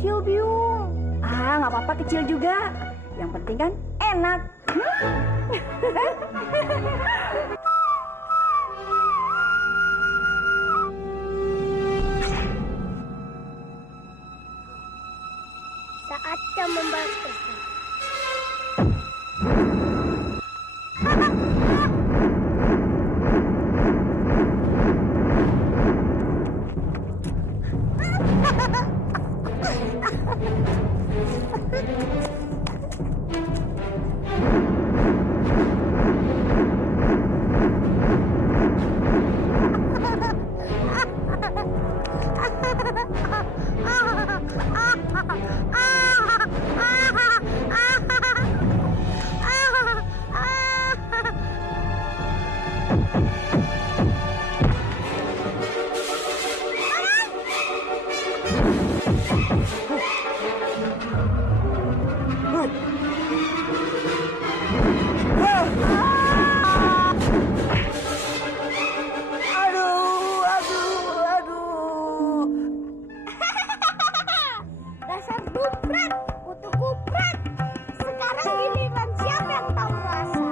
kecil, Biung. Ah, nggak apa-apa kecil juga. Yang penting kan enak. Saatnya membalas pesan. Dasar kupret, kutu kupret. Sekarang giliran siapa yang tahu rasa?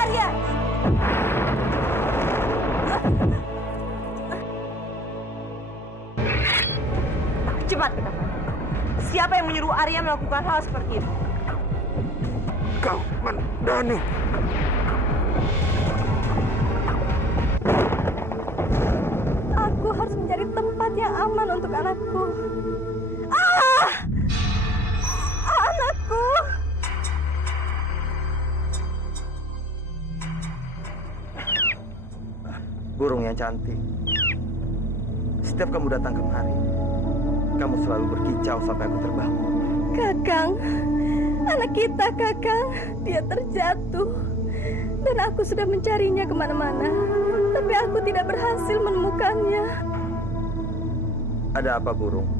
Arya! Cepat katakan. Siapa yang menyuruh Arya melakukan hal seperti itu? Kau Danu. Aku harus mencari tempat yang aman untuk anakku. Ah! Anakku! Burung yang cantik. Setiap kamu datang kemari, kamu selalu berkicau sampai aku terbangun. Kakang, anak kita Kakang, dia terjatuh. Dan aku sudah mencarinya kemana-mana. Tapi aku tidak berhasil menemukannya. Ada apa, Burung?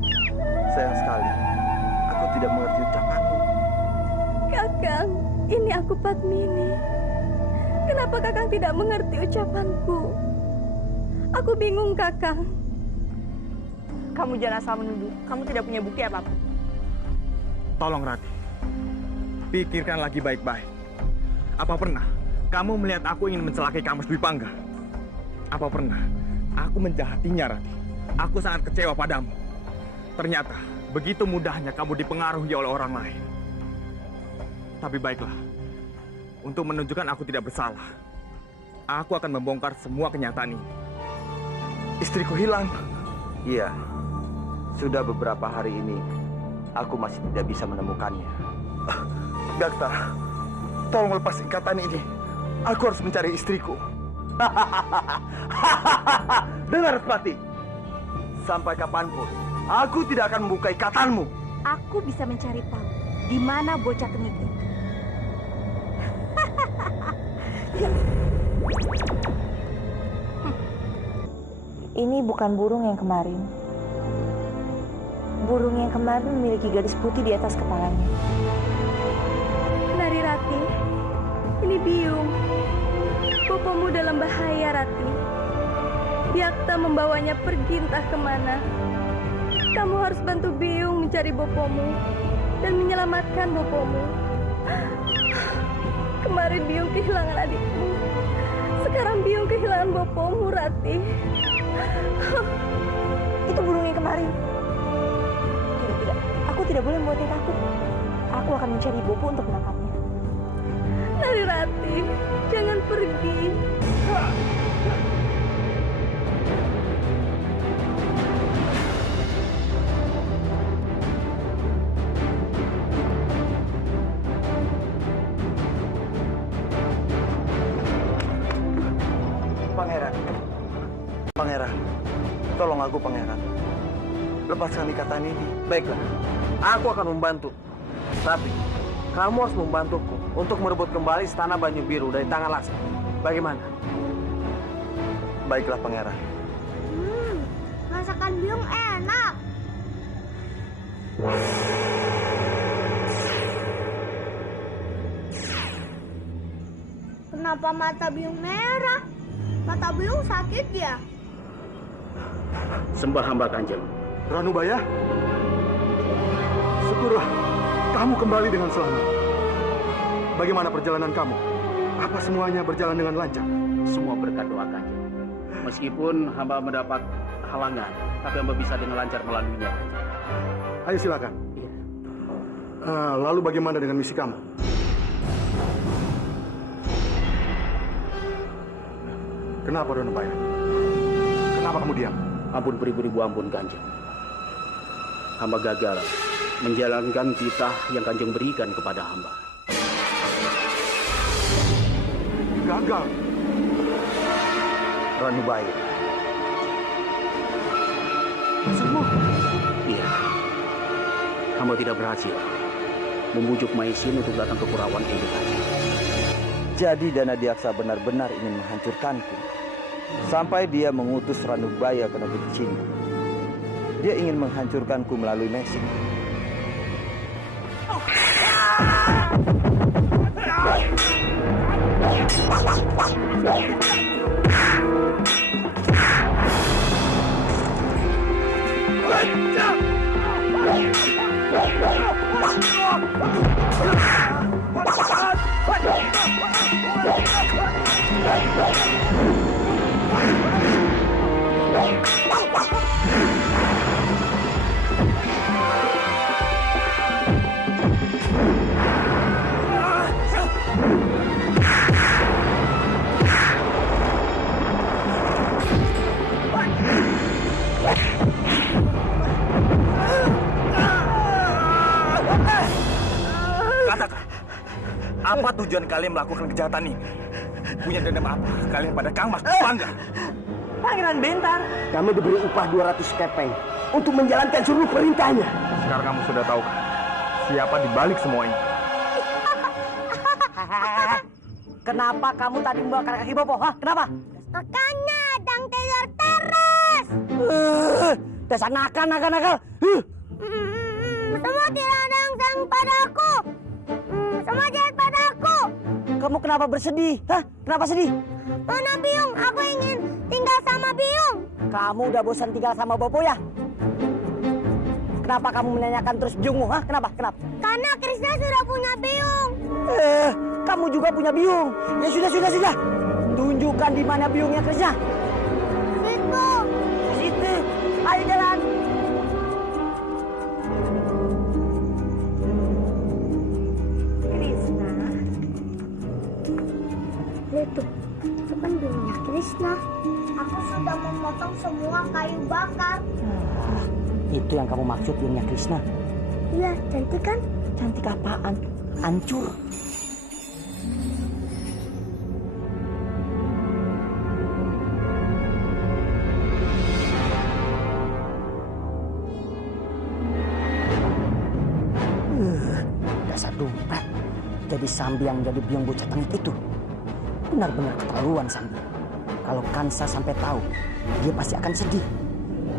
Sayang sekali, aku tidak mengerti ucapanmu. Kakang, ini aku Padmini. Kenapa Kakang tidak mengerti ucapanku? Aku bingung, Kakang. Kamu jangan asal menuduh. Kamu tidak punya bukti apa-apa. Tolong Rati, pikirkan lagi baik-baik. Apa pernah kamu melihat aku ingin mencelakai Kamas Dwi Pangga? Apa pernah aku menjahatinya, Rati? Aku sangat kecewa padamu. Ternyata begitu mudahnya kamu dipengaruhi oleh orang lain. Tapi baiklah, untuk menunjukkan aku tidak bersalah, aku akan membongkar semua kenyataan ini. Istriku hilang. Iya, sudah beberapa hari ini aku masih tidak bisa menemukannya. Dakta, tolong lepas ikatan ini. Aku harus mencari istriku. Dengar, Spati. Sampai kapanpun, aku tidak akan membuka ikatanmu. Aku bisa mencari tahu di mana bocah tengik itu. Ini bukan burung yang kemarin. Burung yang kemarin memiliki garis putih di atas kepalanya. Nari Rati, ini Biung. Bopomu dalam bahaya, Rati. Biakta membawanya pergi entah kemana. Kamu harus bantu Biung mencari Bopomu dan menyelamatkan Bopomu. Kemarin Biung kehilangan adikmu. Sekarang Biung kehilangan Bopomu, Rati. Itu burung yang kemarin. Tidak. Aku tidak boleh membuatnya takut. Aku akan mencari Bopo untuk menangkapnya. Nari Rati, jangan pergi. Pangeran, tolong aku, Pangeran. Lepaskan ikatan ini. Baiklah, aku akan membantu. Tapi, kamu harus membantuku untuk merebut kembali istana Banyu Biru dari tangan Lasmi. Bagaimana? Baiklah, Pangeran. Masakan Biung enak. kenapa mata biung merah? Mata biung sakit ya? Sembah hamba Kanjeng. Ranubaya, syukurlah kamu kembali dengan selamat. Bagaimana perjalanan kamu? Apa semuanya berjalan dengan lancar? Semua berkat doa Kanjeng. Meskipun hamba mendapat halangan, tapi hamba bisa dengan lancar melaluinya, Kanjeng. Ayo silakan. Iya. Lalu bagaimana dengan misi kamu? Kenapa Ranubaya? Kenapa kamu diam? Ampun beribu-ribu ampun Kanjeng. Hamba gagal menjalankan titah yang Kanjeng berikan kepada hamba. Gagal. Ranubaya. Maksudmu? Iya. Hamba tidak berhasil membujuk Maisin untuk datang ke Kurawan ini, Kanjeng. Jadi Dana Diaksa benar-benar ingin menghancurkanku. Sampai dia mengutus Ranubaya ke negeri Cina. Dia ingin menghancurkanku melalui Mesir. Katakan, apa tujuan kalian melakukan kejahatan ini? Punya dendam apa kalian pada Kang Mas Bangga? Pangeran Bentar. Kami diberi upah 200 kepeng untuk menjalankan seluruh perintahnya. Sekarang kamu sudah tahu kan siapa di balik semua ini? Kenapa kamu tadi membakar kaki Bopo? Hah? Kenapa? Makanya dang tidur teres. Dasar nakal. Semua tidak ada yang sayang padaku. Semua jahat padaku. Kamu kenapa bersedih? Hah? Kenapa sedih? Mana Biung? Aku ingin tinggal sama Biung. Kamu udah bosan tinggal sama Bopo ya? Kenapa kamu menanyakan terus biungmu? Hah? Kenapa? Karena Krishna sudah punya Biung. Kamu juga punya biung. Ya sudah. Tunjukkan di mana biungnya Krishna. Situ. Ayo jalan. Krishna. Lihat tuh, itu kan biungnya Krishna. Aku sudah memotong semua kayu bakar. Itu yang kamu maksud biungnya Krishna. Iya, cantik kan? Cantik apaan? Hancur. Dasar dompet. Jadi Sambi yang menjadi biung bocah tengik itu. Benar-benar keterlaluan Sambi. Kalau Kansa sampai tahu, dia pasti akan sedih.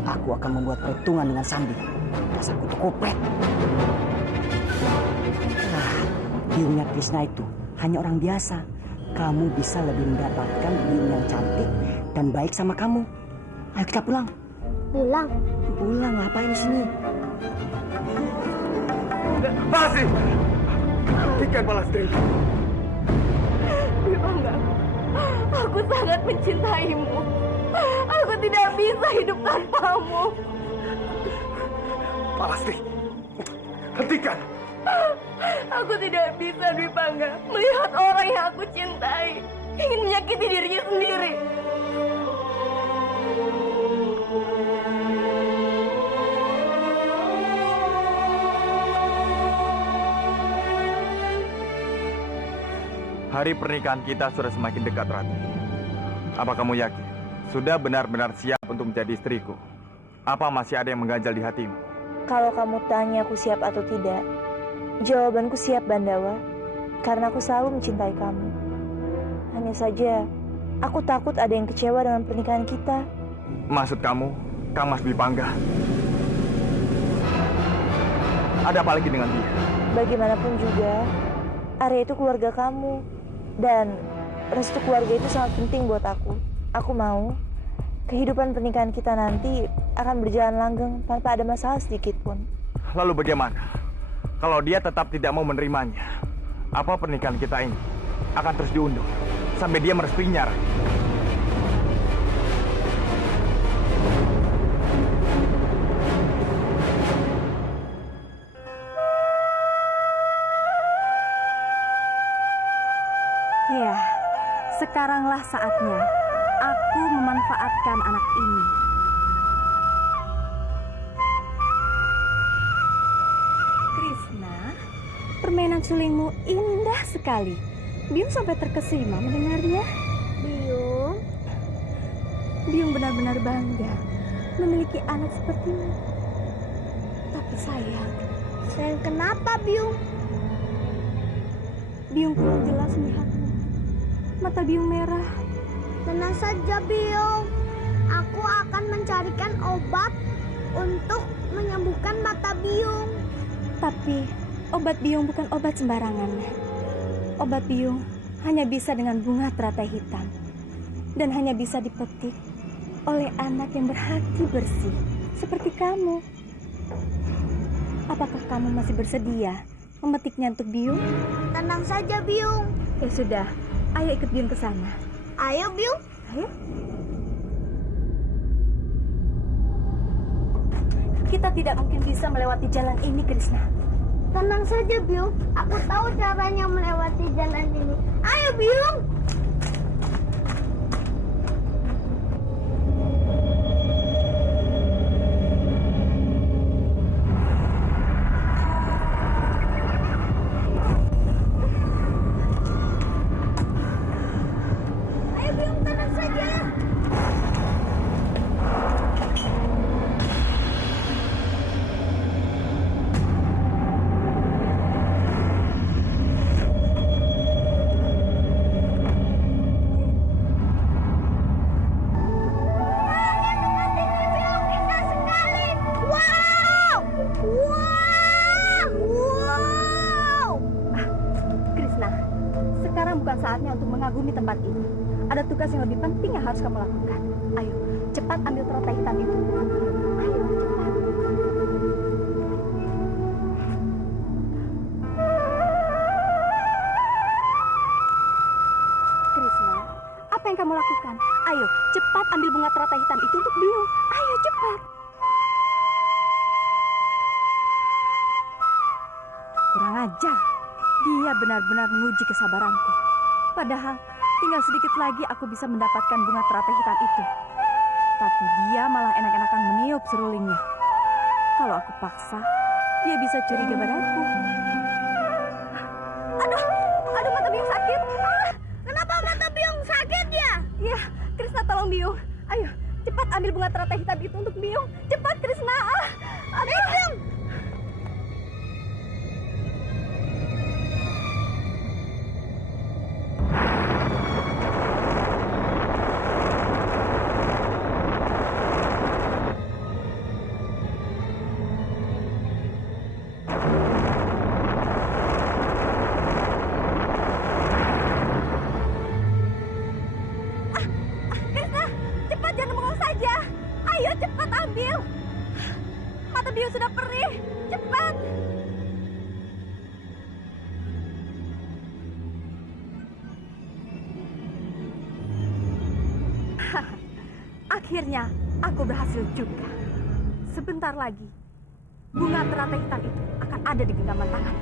Aku akan membuat perhitungan dengan Sambi. Dasar kutu kopret. Biungnya Krishna itu hanya orang biasa. Kamu bisa lebih mendapatkan biung yang cantik dan baik sama kamu. Ayo kita pulang. Pulang. Pulang, ngapain di sini? Palastri! Ikan Palastri! Bangga, aku sangat mencintaimu. Aku tidak bisa hidup tanpamu. Palastri! Hentikan! Aku tidak bisa, Dwi Pangga, melihat orang yang aku cintai ingin menyakiti dirinya sendiri. Hari pernikahan kita sudah semakin dekat, Rati. Apa kamu yakin? Sudah benar-benar siap untuk menjadi istriku? Apa masih ada yang mengganjal di hatimu? Kalau kamu tanya aku siap atau tidak, jawabanku siap, Bandawa. Karena aku selalu mencintai kamu. Hanya saja, aku takut ada yang kecewa dengan pernikahan kita. Maksud kamu, Kang Mas Bipangga? Ada apa lagi dengan dia? Bagaimanapun juga, Arya itu keluarga kamu. Dan restu keluarga itu sangat penting buat aku. Aku mau kehidupan pernikahan kita nanti akan berjalan langgeng tanpa ada masalah sedikit pun. Lalu bagaimana kalau dia tetap tidak mau menerimanya? Apa pernikahan kita ini akan terus diundur sampai dia merestuinya, Rati? Ya, sekaranglah saatnya aku memanfaatkan anak ini. Krishna, permainan sulingmu indah sekali. Biung sampai terkesima mendengarnya. Biung benar-benar bangga memiliki anak sepertimu. Tapi sayang kenapa, Biung? Biung kurang jelas melihatmu. Mata Biung merah. Tenang saja, Biung. Aku akan mencarikan obat untuk menyembuhkan mata Biung. Tapi obat Biung bukan obat sembarangan. Obat Biung hanya bisa dengan bunga teratai hitam. Dan hanya bisa dipetik oleh anak yang berhati bersih. Seperti kamu. Apakah kamu masih bersedia memetiknya untuk Biung? Tenang saja, Biung. Ya sudah, ayo ikut Biung ke sana. Ayo, Biung. Ayo. Kita tidak mungkin bisa melewati jalan ini, Krishna. Tenang saja, Biung. Aku tahu caranya melewati jalan ini. Ayo, Biung. Saatnya untuk mengagumi tempat ini. Ada tugas yang lebih penting yang harus kamu lakukan. Ayo, cepat ambil teratai hitam itu. Ayo, cepat. Krishna, apa yang kamu lakukan? Ayo, cepat ambil bunga teratai hitam itu untuk Biung. Ayo, cepat. Kurang ajar. Dia benar-benar menguji kesabaranku. Padahal tinggal sedikit lagi aku bisa mendapatkan bunga teratai hitam itu. Tapi dia malah enak-enakan meniup serulingnya. Kalau aku paksa, dia bisa curiga padaku. Aduh, mata Biung sakit. Kenapa mata Biung sakit ya? Iya, Krishna tolong Biung. Ayo, cepat ambil bunga teratai hitam itu untuk Biung. Cepat, Krishna. Aduh, Biung. Biung sudah perih. Cepat. Akhirnya aku berhasil juga. Sebentar lagi bunga teratai hitam itu akan ada di genggaman tanganku.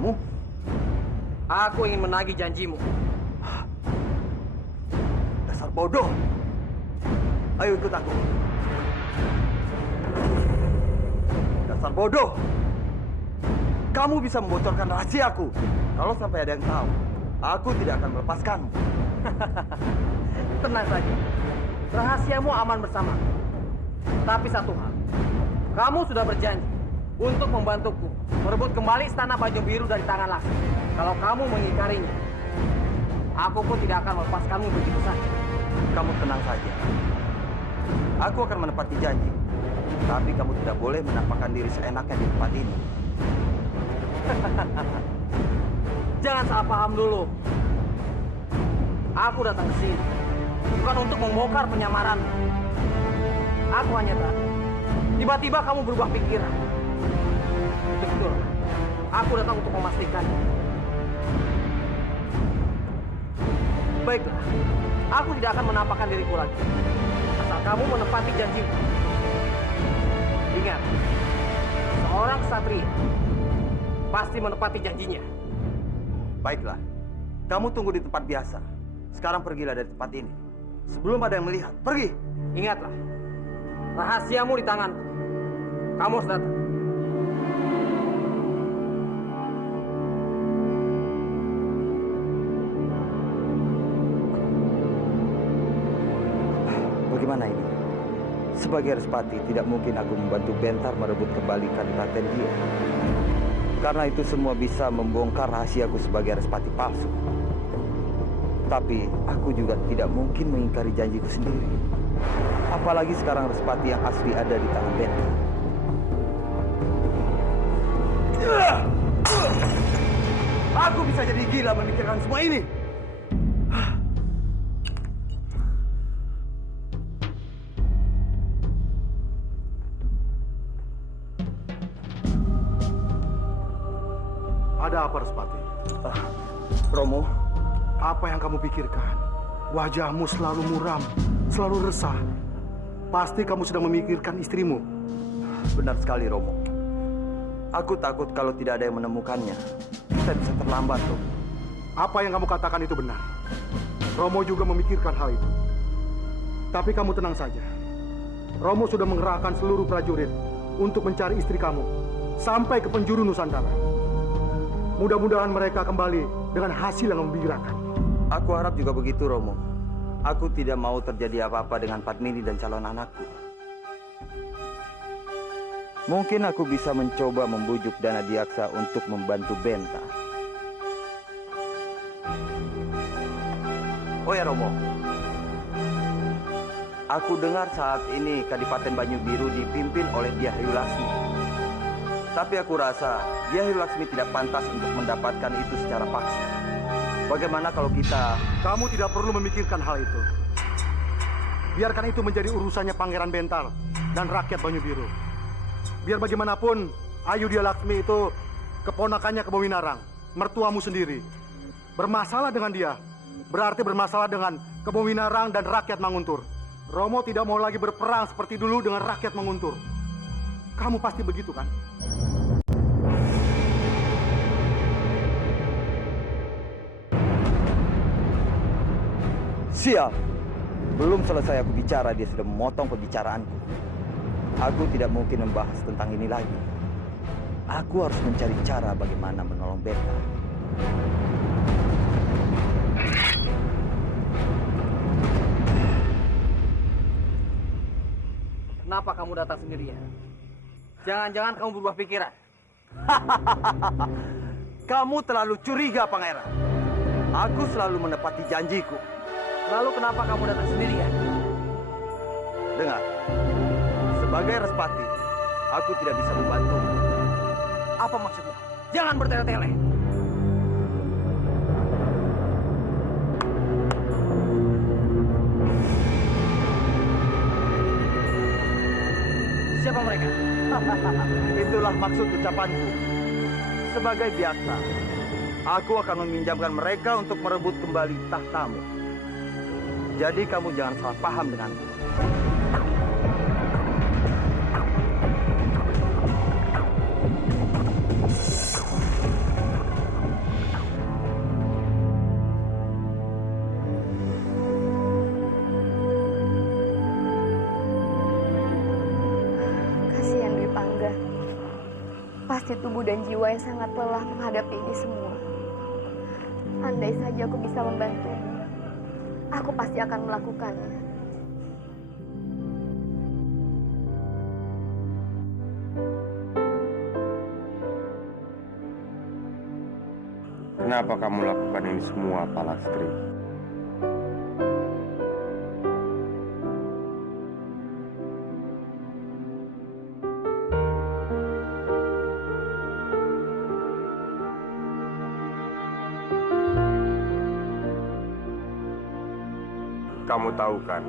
kamu? Aku ingin menagih janjimu. Dasar bodoh. Ayo ikut aku. Dasar bodoh. Kamu bisa membocorkan rahasiaku. Kalau sampai ada yang tahu, aku tidak akan melepaskanmu. Tenang saja. Rahasiamu aman bersama. Tapi satu hal. Kamu sudah berjanji untuk membantuku merebut kembali istana Banyu Biru dari tangan Laksmi. Kalau kamu mengingkarinya, aku pun tidak akan melepaskanmu begitu saja. Kamu tenang saja. Aku akan menepati janji. Tapi kamu tidak boleh menampakkan diri seenaknya di tempat ini. Jangan salah paham dulu. Aku datang ke sini bukan untuk membongkar penyamaran. Aku hanya tahu tiba-tiba kamu berubah pikiran. Betul. Aku datang untuk memastikan. Baiklah, aku tidak akan menampakkan diriku lagi. Asal kamu menepati janjimu. Ingat, seorang ksatria pasti menepati janjinya. Baiklah, kamu tunggu di tempat biasa. Sekarang pergilah dari tempat ini. Sebelum ada yang melihat, pergi. Ingatlah, rahasiamu di tanganku. Kamu harus datang. Bagaimana ini? Sebagai Respati, tidak mungkin aku membantu Bentar merebut kembali Kadipaten dia. Karena itu semua bisa membongkar rahasiaku sebagai Respati palsu. Tapi aku juga tidak mungkin mengingkari janjiku sendiri. Apalagi sekarang Respati yang asli ada di tangan Bentar. Aku bisa jadi gila memikirkan semua ini. Ada apa, Respati? Romo, apa yang kamu pikirkan? Wajahmu selalu muram, selalu resah. Pasti kamu sedang memikirkan istrimu. benar sekali, Romo. Aku takut kalau tidak ada yang menemukannya, kita bisa terlambat, Romo. Apa yang kamu katakan itu benar. Romo juga memikirkan hal itu. Tapi kamu tenang saja. Romo sudah mengerahkan seluruh prajurit untuk mencari istri kamu sampai ke penjuru Nusantara. Mudah-mudahan mereka kembali dengan hasil yang membirakan. Aku harap juga begitu, Romo. Aku tidak mau terjadi apa-apa dengan Padmini dan calon anakku. Mungkin aku bisa mencoba membujuk Dana Diaksa untuk membantu Benta. Oh ya, Romo. Aku dengar saat ini Kadipaten Banyu Biru dipimpin oleh Dyah Hayu Laksmi. Tapi aku rasa Dyah Hayu Laksmi tidak pantas untuk mendapatkan itu secara paksa. Bagaimana kalau kita... Kamu tidak perlu memikirkan hal itu. Biarkan itu menjadi urusannya Pangeran Bentar dan rakyat Banyu Biru. Biar bagaimanapun, Ayu Dyah Laksmi itu keponakannya Kebo Winarang, mertuamu sendiri. Bermasalah dengan dia, berarti bermasalah dengan Kebo Winarang dan rakyat Manguntur. Romo tidak mau lagi berperang seperti dulu dengan rakyat Manguntur. Kamu pasti begitu, kan? Sial! Belum selesai aku bicara, dia sudah memotong pembicaraanku. Aku tidak mungkin membahas tentang ini lagi. Aku harus mencari cara bagaimana menolong Beta. Kenapa kamu datang sendirian? Jangan-jangan kamu berubah pikiran. Kamu terlalu curiga, Pangeran. Aku selalu menepati janjiku. Lalu kenapa kamu datang sendirian? Dengar, sebagai Respati, aku tidak bisa membantu. Apa maksudnya? Jangan bertele-tele. Siapa mereka? Itulah maksud ucapanku. Sebagai biasa, aku akan meminjamkan mereka untuk merebut kembali tahtamu. Jadi kamu jangan salah paham denganku. pasti tubuh dan jiwa yang sangat lelah menghadapi ini semua. Andai saja aku bisa membantu, aku pasti akan melakukannya. Kenapa kamu lakukan ini semua, Palastri? Kamu tahu kan,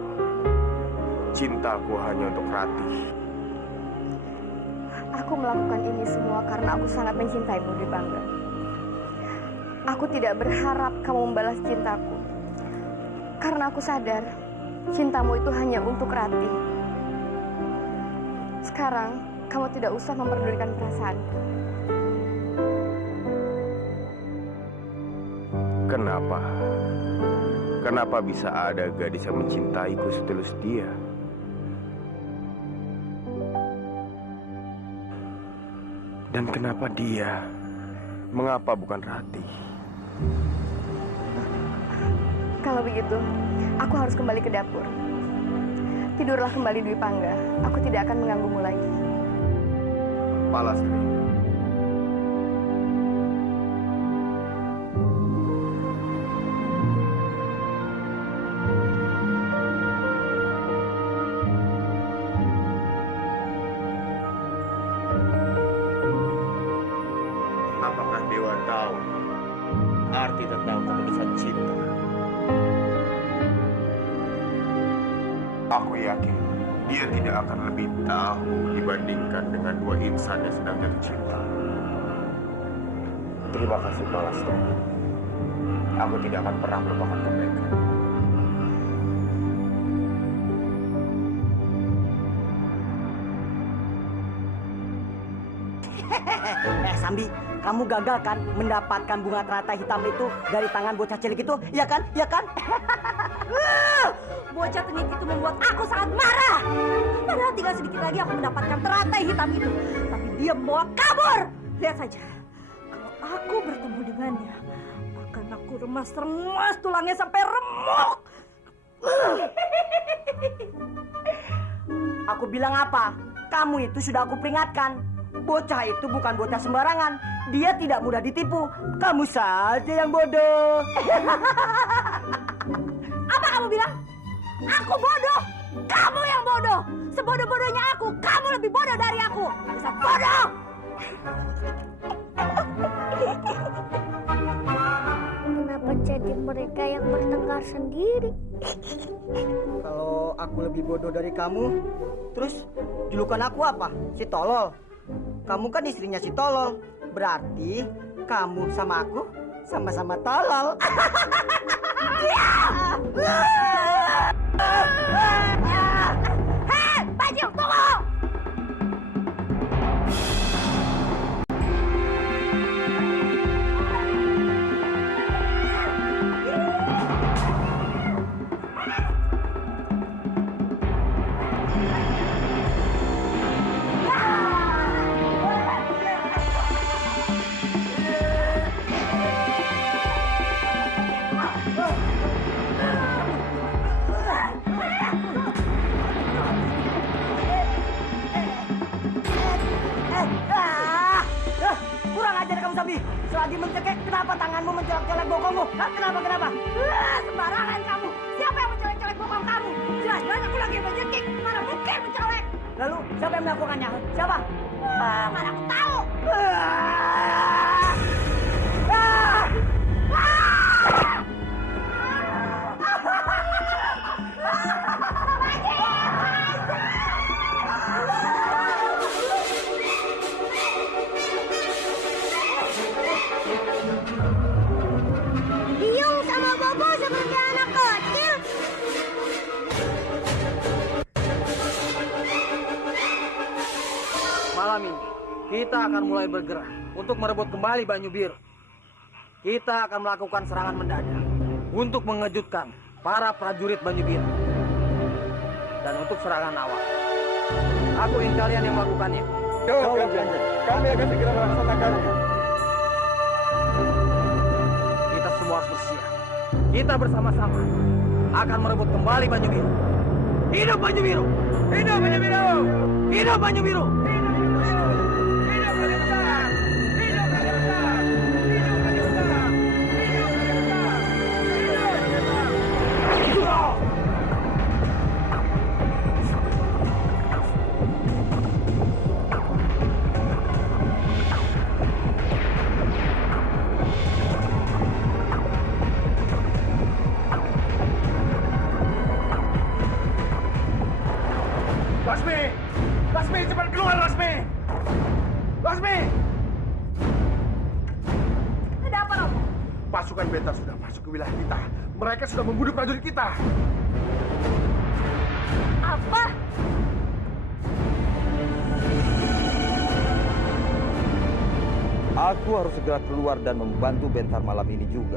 cintaku hanya untuk Ratih. Aku melakukan ini semua karena aku sangat mencintaimu, Dwi Pangga. Aku tidak berharap kamu membalas cintaku, karena aku sadar cintamu itu hanya untuk Ratih. Sekarang kamu tidak usah memperdulikan perasaanku. Kenapa? Kenapa bisa ada gadis yang mencintaiku setulus dia? Dan kenapa dia? Mengapa bukan Ratih? Kalau begitu, aku harus kembali ke dapur. Tidurlah kembali, Dwi Pangga. Aku tidak akan mengganggumu lagi. Palastri. Apakah Dewa tahu arti tentang ketulusan cinta? Aku yakin dia tidak akan lebih tahu dibandingkan dengan dua insan yang sedang jatuh cinta. Terima kasih, Palastri. Aku tidak akan pernah melupakan mereka. Sambi, kamu gagal kan mendapatkan bunga teratai hitam itu dari tangan bocah cilik itu, ya kan? Ya kan? Bocah tengik itu membuat aku sangat marah. Padahal tinggal sedikit lagi aku mendapatkan teratai hitam itu. Tapi dia membawa kabur. Lihat saja, kalau aku bertemu dengannya, akan aku remas-remas tulangnya sampai remuk. Aku bilang apa? Kamu itu sudah aku peringatkan. Bocah itu bukan bocah sembarangan. Dia tidak mudah ditipu. Kamu saja yang bodoh. Apa kamu bilang? Aku bodoh. Kamu yang bodoh. Sebodoh-bodohnya aku, kamu lebih bodoh dari aku. Dasar bodoh. Kenapa jadi mereka yang bertengkar sendiri? Kalau aku lebih bodoh dari kamu, terus julukan aku apa? Si tolol. Kamu kan istrinya si tolol. Berarti kamu sama aku sama-sama tolol. Hei, Bajil, tunggu! Selagi mencekik, kenapa tanganmu mencolek-colek bokongmu? Hah, kenapa? Sembarangan kamu. Siapa yang mencolek-colek bokong kamu? Jelas-jelas aku lagi mencekik. Mana mungkin mencolek? Lalu, siapa yang melakukannya? Siapa? Mana aku tahu. Biung sama Bobo seperti anak kecil. Malam ini, kita akan mulai bergerak untuk merebut kembali Banyu Biru. Kita akan melakukan serangan mendadak untuk mengejutkan para prajurit Banyu Biru. Dan untuk serangan awal, aku ingin kalian yang melakukannya. Jawab, Kanjeng. Kami akan segera melaksanakannya. Kita semua harus bersiap. Kita bersama-sama akan merebut kembali Banyu Biru. Hidup Banyu Biru! Hidup Banyu Biru! Hidup Banyu Biru! Lasmi! Lasmi, cepat keluar, Lasmi! Lasmi! Ada apa, Romo? Pasukan Bentar sudah masuk ke wilayah kita. Mereka sudah membunuh prajurit kita. Apa? Aku harus segera keluar dan membantu Bentar malam ini juga.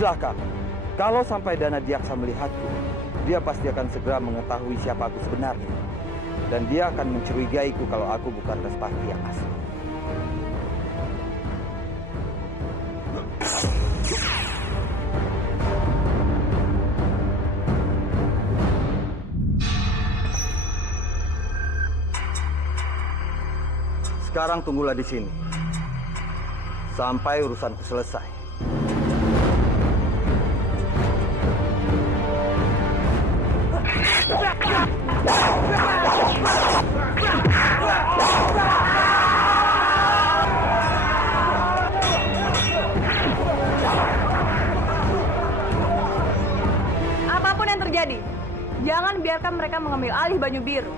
Celaka, kalau sampai Dana Diaksa melihatku, dia pasti akan segera mengetahui siapa aku sebenarnya. Dan dia akan mencurigaiku kalau aku bukan Respati yang asli. Sekarang tunggulah di sini. Sampai urusanku selesai. Apapun yang terjadi, jangan biarkan mereka mengambil alih Banyu Biru.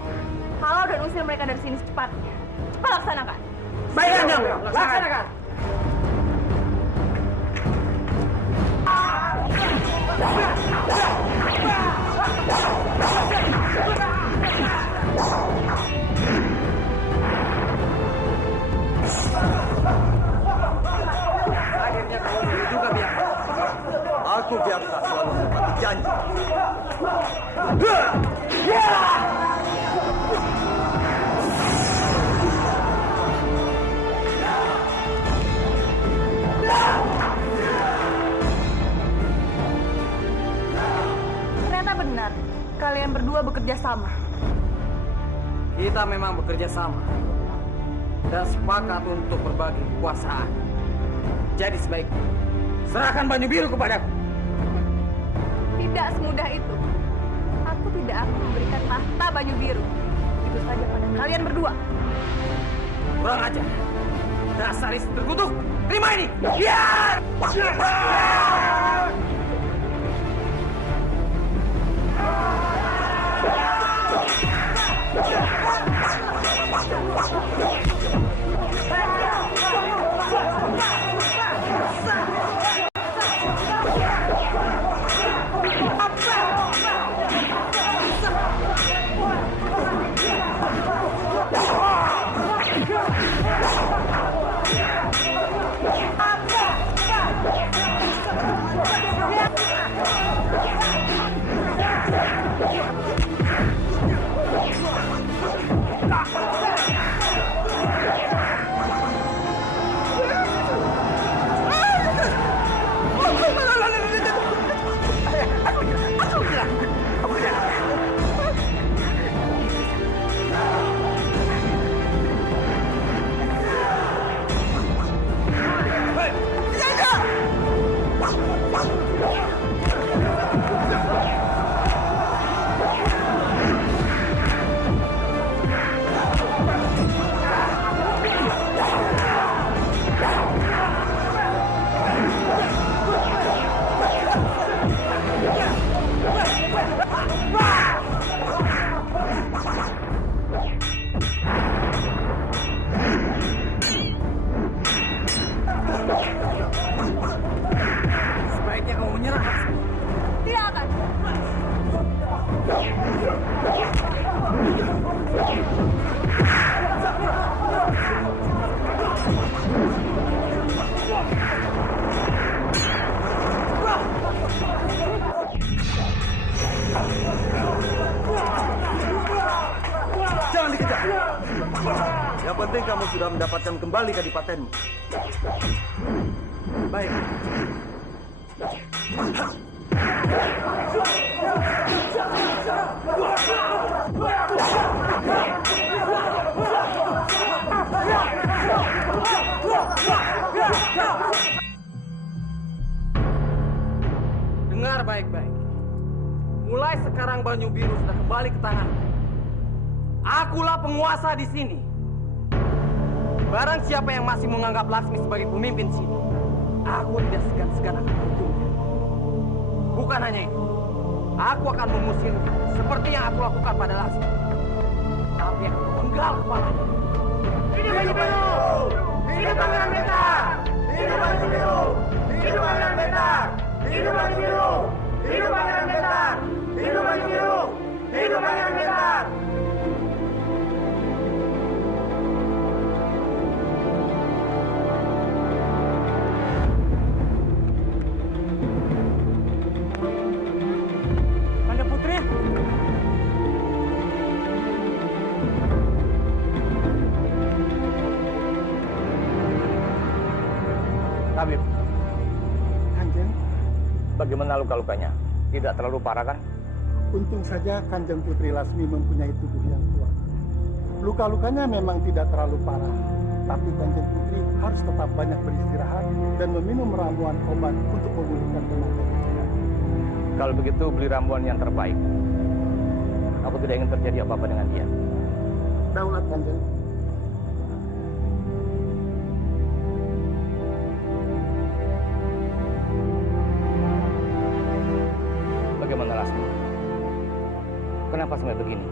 Halau dan usir mereka dari sini secepatnya. Cepat laksanakan. Baik, Kanjeng. Laksanakan. Akhirnya kau sendiri juga, Biaksa. Aku Biaksa selalu menepati janji. Ternyata benar, kalian berdua bekerja sama. Kita memang bekerja sama dan sepakat untuk berbagi kekuasaan. Jadi sebaiknya serahkan Banyu Biru kepadaku. Tidak semudah itu. Aku tidak akan memberikan tahta Banyu Biru. Itu saja pada kalian berdua. Kurang ajar. Dasar istri terkutuk. Terima ini. Ya! sudah mendapatkan kembali kadipatenmu. Baik. Dengar baik-baik. Mulai sekarang Banyu Biru sudah kembali ke tanganku. Akulah penguasa di sini. Barang siapa yang masih menganggap Laksmi sebagai pemimpin sini, aku tidak segan-segan akan menghukumnya. Bukan hanya itu, aku akan mengusirnya seperti yang aku lakukan pada Laksmi. Tapi aku menggal kepalanya. Hidup Banyu Biru! Hidup Pangeran Bentar! Hidup Banyu Biru! Hidup Pangeran Bentar! Hidup Banyu Biru! Hidup Pangeran Bentar! Hidup Banyu Biru! Hidup Pangeran Bentar! Kanjeng Putri! Tabib, Kanjeng, bagaimana luka-lukanya? Tidak terlalu parah kan? untung saja Kanjeng Putri Lasmi mempunyai tubuh yang kuat. Luka-lukanya memang tidak terlalu parah, tapi Kanjeng Putri harus tetap banyak beristirahat dan meminum ramuan obat untuk memulihkan tenaga. Kalau begitu beli ramuan yang terbaik. Aku tidak ingin terjadi apa-apa dengan dia. Daulat Kanjeng. Bagaimana Lasmi? Kenapa sampai begini?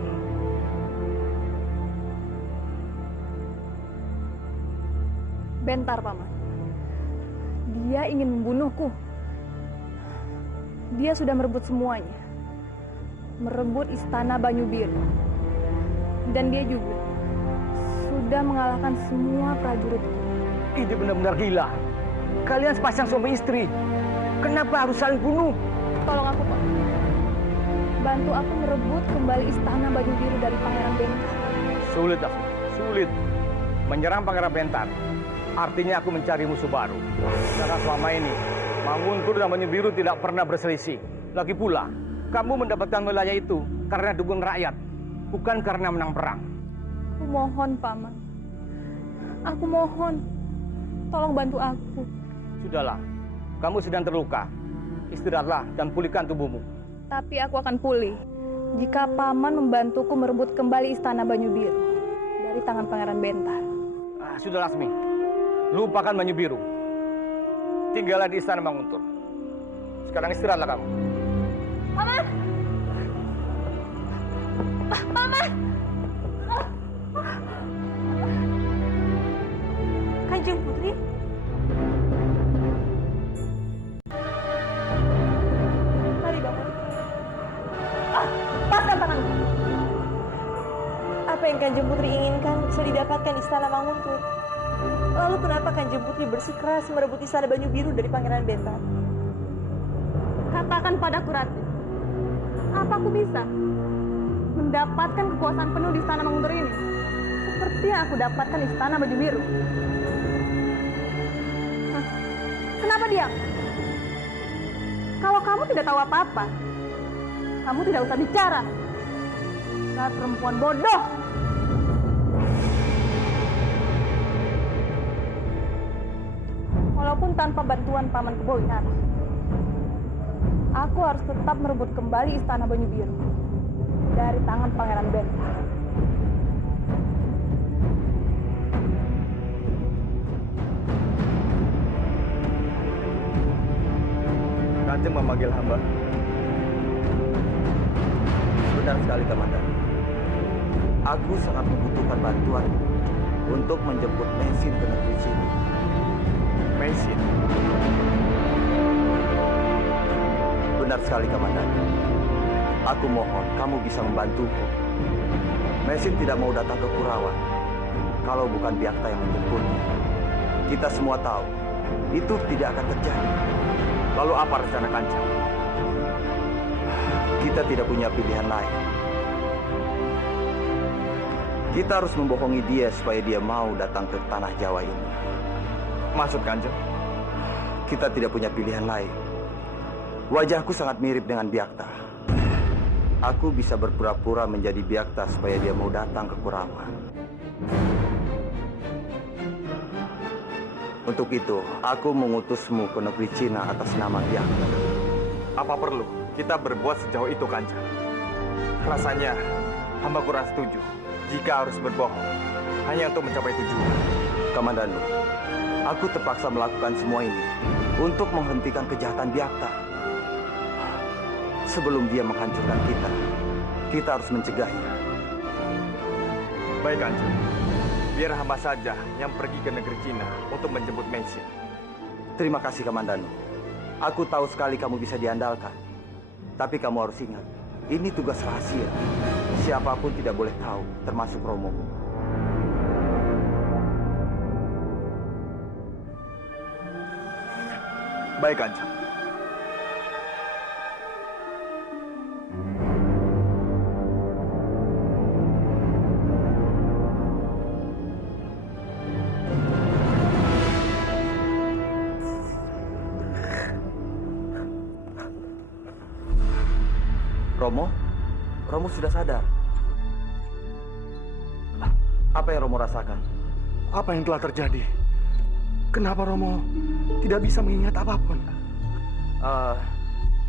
Bentar, Paman. Dia ingin membunuhku. Dia sudah merebut semuanya. Merebut istana Banyu Biru. Dan dia juga sudah mengalahkan semua prajuritku. Ini benar-benar gila. Kalian sepasang suami istri. Kenapa harus saling bunuh? Tolong aku, Pak. Bantu aku merebut kembali istana Banyu Biru dari Pangeran Bentar. Sulit, Lasmi. Sulit. Menyerang Pangeran Bentar artinya aku mencari musuh baru. Karena selama ini Manguntur dan Banyu Biru tidak pernah berselisih. Lagi pula, kamu mendapatkan wilayah itu karena dukungan rakyat, bukan karena menang perang. Aku mohon, Paman. Aku mohon. Tolong bantu aku. Sudahlah, kamu sedang terluka. Istirahatlah dan pulihkan tubuhmu. Tapi aku akan pulih jika Paman membantuku merebut kembali istana Banyu Biru dari tangan Pangeran Bentar. Sudah Lasmi, lupakan Banyu Biru. Tinggallah di istana Manguntur. Sekarang istirahatlah kamu. Paman! Paman! Kanjeng Putri? Mari bangun. Lepaskan tanganku. Apa yang Kanjeng Putri inginkan bisa didapatkan istana Manguntur. Lalu kenapa Kanjeng Putri bersikeras merebut istana Banyu Biru dari Pangeran Bentar? Katakan padaku, Rati. Apa aku bisa mendapatkan kekuasaan penuh di istana Manguntur ini? Seperti yang aku dapatkan di istana Banyu Biru. Hah? Kenapa diam? Kalau kamu tidak tahu apa-apa, kamu tidak usah bicara. Saat perempuan bodoh. Walaupun tanpa bantuan Paman Kebawihara, aku harus tetap merebut kembali istana Banyu Biru dari tangan Pangeran Bentar. Kanjeng memanggil hamba. Benar sekali, Komandan. Aku sangat membutuhkan bantuan untuk menjemput Mesin ke negeri sini. Mesin? Benar sekali, Komandan. Aku mohon kamu bisa membantuku. Mesin tidak mau datang ke Kurawan kalau bukan Biakta yang menjemputnya. Kita semua tahu itu tidak akan terjadi. Lalu apa rencana Kanjeng? Kita tidak punya pilihan lain. Kita harus membohongi dia supaya dia mau datang ke tanah Jawa ini. Maksud Kanjeng? Kita tidak punya pilihan lain. Wajahku sangat mirip dengan Byakta. Aku bisa berpura-pura menjadi Byakta supaya dia mau datang ke Kurawa. Untuk itu, aku mengutusmu ke negeri Cina atas nama Byakta. Apa perlu kita berbuat sejauh itu, Kanjeng? Rasanya hamba kurang setuju jika harus berbohong hanya untuk mencapai tujuan. Kamandanu, aku terpaksa melakukan semua ini untuk menghentikan kejahatan Byakta. Sebelum dia menghancurkan kita harus mencegahnya. Baik, Kanjeng. Biar hamba saja yang pergi ke negeri Cina untuk menjemput Meisin. Terima kasih, Kamandanu. Aku tahu sekali kamu bisa diandalkan. Tapi kamu harus ingat, ini tugas rahasia. Siapapun tidak boleh tahu, termasuk Romo. Baik, Kanjeng. Romo sudah sadar. Apa yang Romo rasakan? Apa yang telah terjadi? Kenapa Romo tidak bisa mengingat apapun?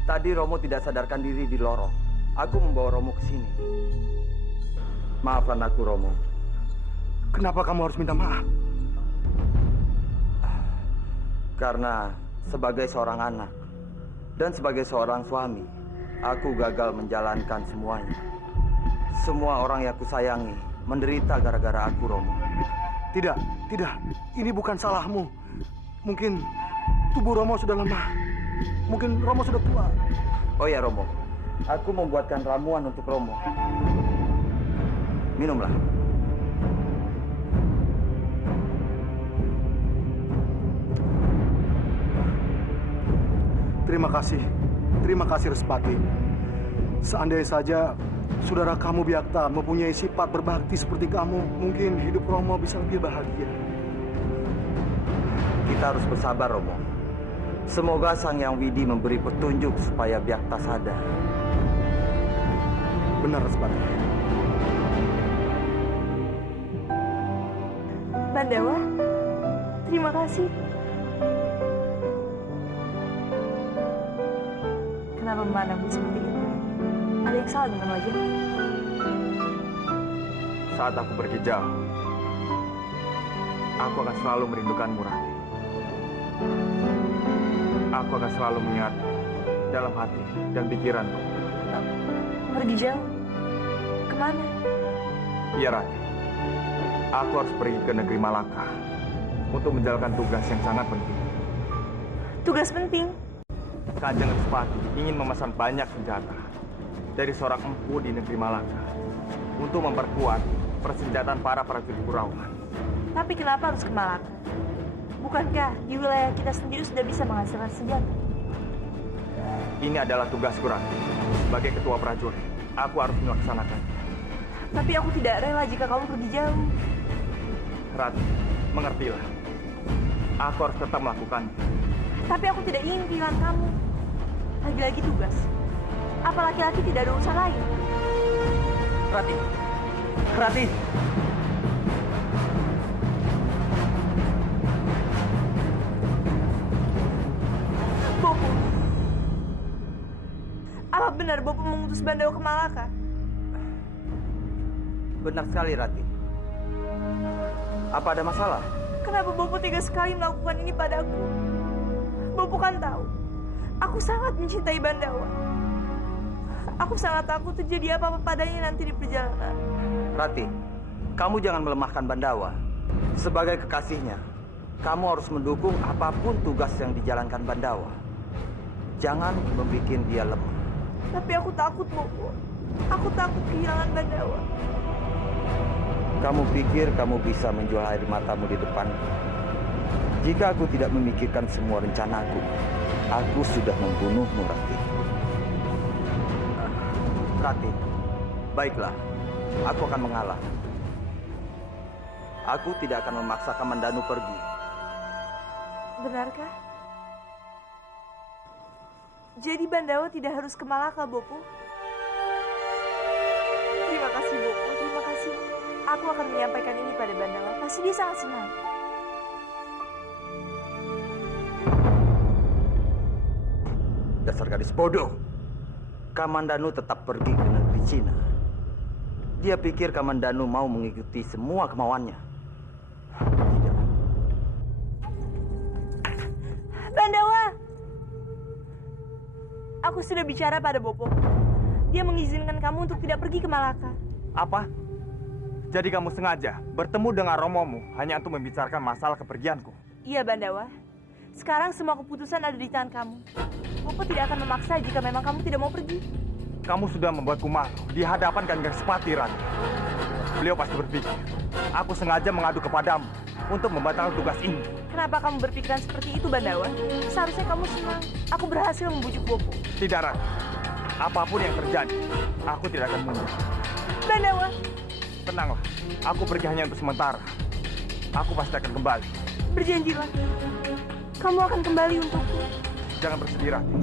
Tadi Romo tidak sadarkan diri di lorong. Aku membawa Romo ke sini. Maafkan aku, Romo. Kenapa kamu harus minta maaf? Karena sebagai seorang anak dan sebagai seorang suami, aku gagal menjalankan semuanya. Semua orang yang aku sayangi menderita gara-gara aku, Romo. Tidak. Ini bukan salahmu. Mungkin tubuh Romo sudah lemah. Mungkin Romo sudah tua. Oh ya, Romo. Aku membuatkan ramuan untuk Romo. Minumlah. Terima kasih Respati. Seandainya saja saudara kamu Byakta mempunyai sifat berbakti seperti kamu, mungkin hidup Romo bisa lebih bahagia. Kita harus bersabar, Romo. Semoga Sang Yang Widi memberi petunjuk supaya Byakta sadar. Benar, Respati. Bandawa, terima kasih. Kenapa memandangku seperti itu? Ada yang salah dengan wajah? Saat aku pergi jauh, aku akan selalu merindukanmu, Rati. Aku akan selalu mengingatmu dalam hati dan pikiranku. Pergi jauh? Kemana? Iya, Rati. Aku harus pergi ke negeri Malaka untuk menjalankan tugas yang sangat penting. Tugas penting? Kanjeng Respati ingin memesan banyak senjata dari seorang empu di negeri Malaka untuk memperkuat persenjataan para prajurit Kurawa. Tapi kenapa harus ke Malaka? Bukankah di wilayah kita sendiri sudah bisa menghasilkan senjata? Ini adalah tugasku, Rati. Sebagai ketua prajurit, aku harus melaksanakannya. Tapi aku tidak rela jika kamu pergi jauh. Rati, mengertilah. Aku harus tetap melakukannya. Tapi aku tidak ingin kehilangan kamu. Lagi-lagi tugas. Apa laki-laki tidak ada urusan lain? Rati. Bopo. Apa benar Bopo mengutus Bandawa ke Malaka? Benar sekali, Rati. Apa ada masalah? Kenapa Bopo tega sekali melakukan ini padaku? Bopo kan tahu, aku sangat mencintai Bandawa. Aku sangat takut terjadi apa-apa padanya nanti di perjalanan. Rati, kamu jangan melemahkan Bandawa. Sebagai kekasihnya, kamu harus mendukung apapun tugas yang dijalankan Bandawa. Jangan membuat dia lemah. Tapi aku takut, Bopo. Aku takut kehilangan Bandawa. Kamu pikir kamu bisa menjual air matamu di depanku? Jika aku tidak memikirkan semua rencanaku, aku sudah membunuhmu, Rati. Rati, baiklah. Aku akan mengalah. Aku tidak akan memaksa Kamandanu pergi. Benarkah? Jadi Bandawa tidak harus ke Malaka, Bopo? Terima kasih, Bopo. Terima kasih. Aku akan menyampaikan ini pada Bandawa. Pasti dia sangat senang. Dasar gadis bodoh. Kamandanu tetap pergi ke negeri Cina. Dia pikir Kamandanu mau mengikuti semua kemauannya. Tidak. Bandawa! Aku sudah bicara pada Bopo. Dia mengizinkan kamu untuk tidak pergi ke Malaka. Apa? Jadi kamu sengaja bertemu dengan romomu hanya untuk membicarakan masalah kepergianku? Iya, Bandawa. Sekarang semua keputusan ada di tangan kamu. Bopo tidak akan memaksa jika memang kamu tidak mau pergi. Kamu sudah membuatku malu di hadapan Kanjeng Sepati, Rani. Beliau pasti berpikir, aku sengaja mengadu kepadamu untuk membatalkan tugas ini. Kenapa kamu berpikiran seperti itu, Bandawa? Seharusnya kamu senang. Aku berhasil membujuk Bopo. Tidak, Rani. Apapun yang terjadi, aku tidak akan mundur. Bandawa! Tenanglah, aku pergi hanya untuk sementara. Aku pasti akan kembali. Berjanjilah, kamu akan kembali untukku. Jangan bersedih, Rani.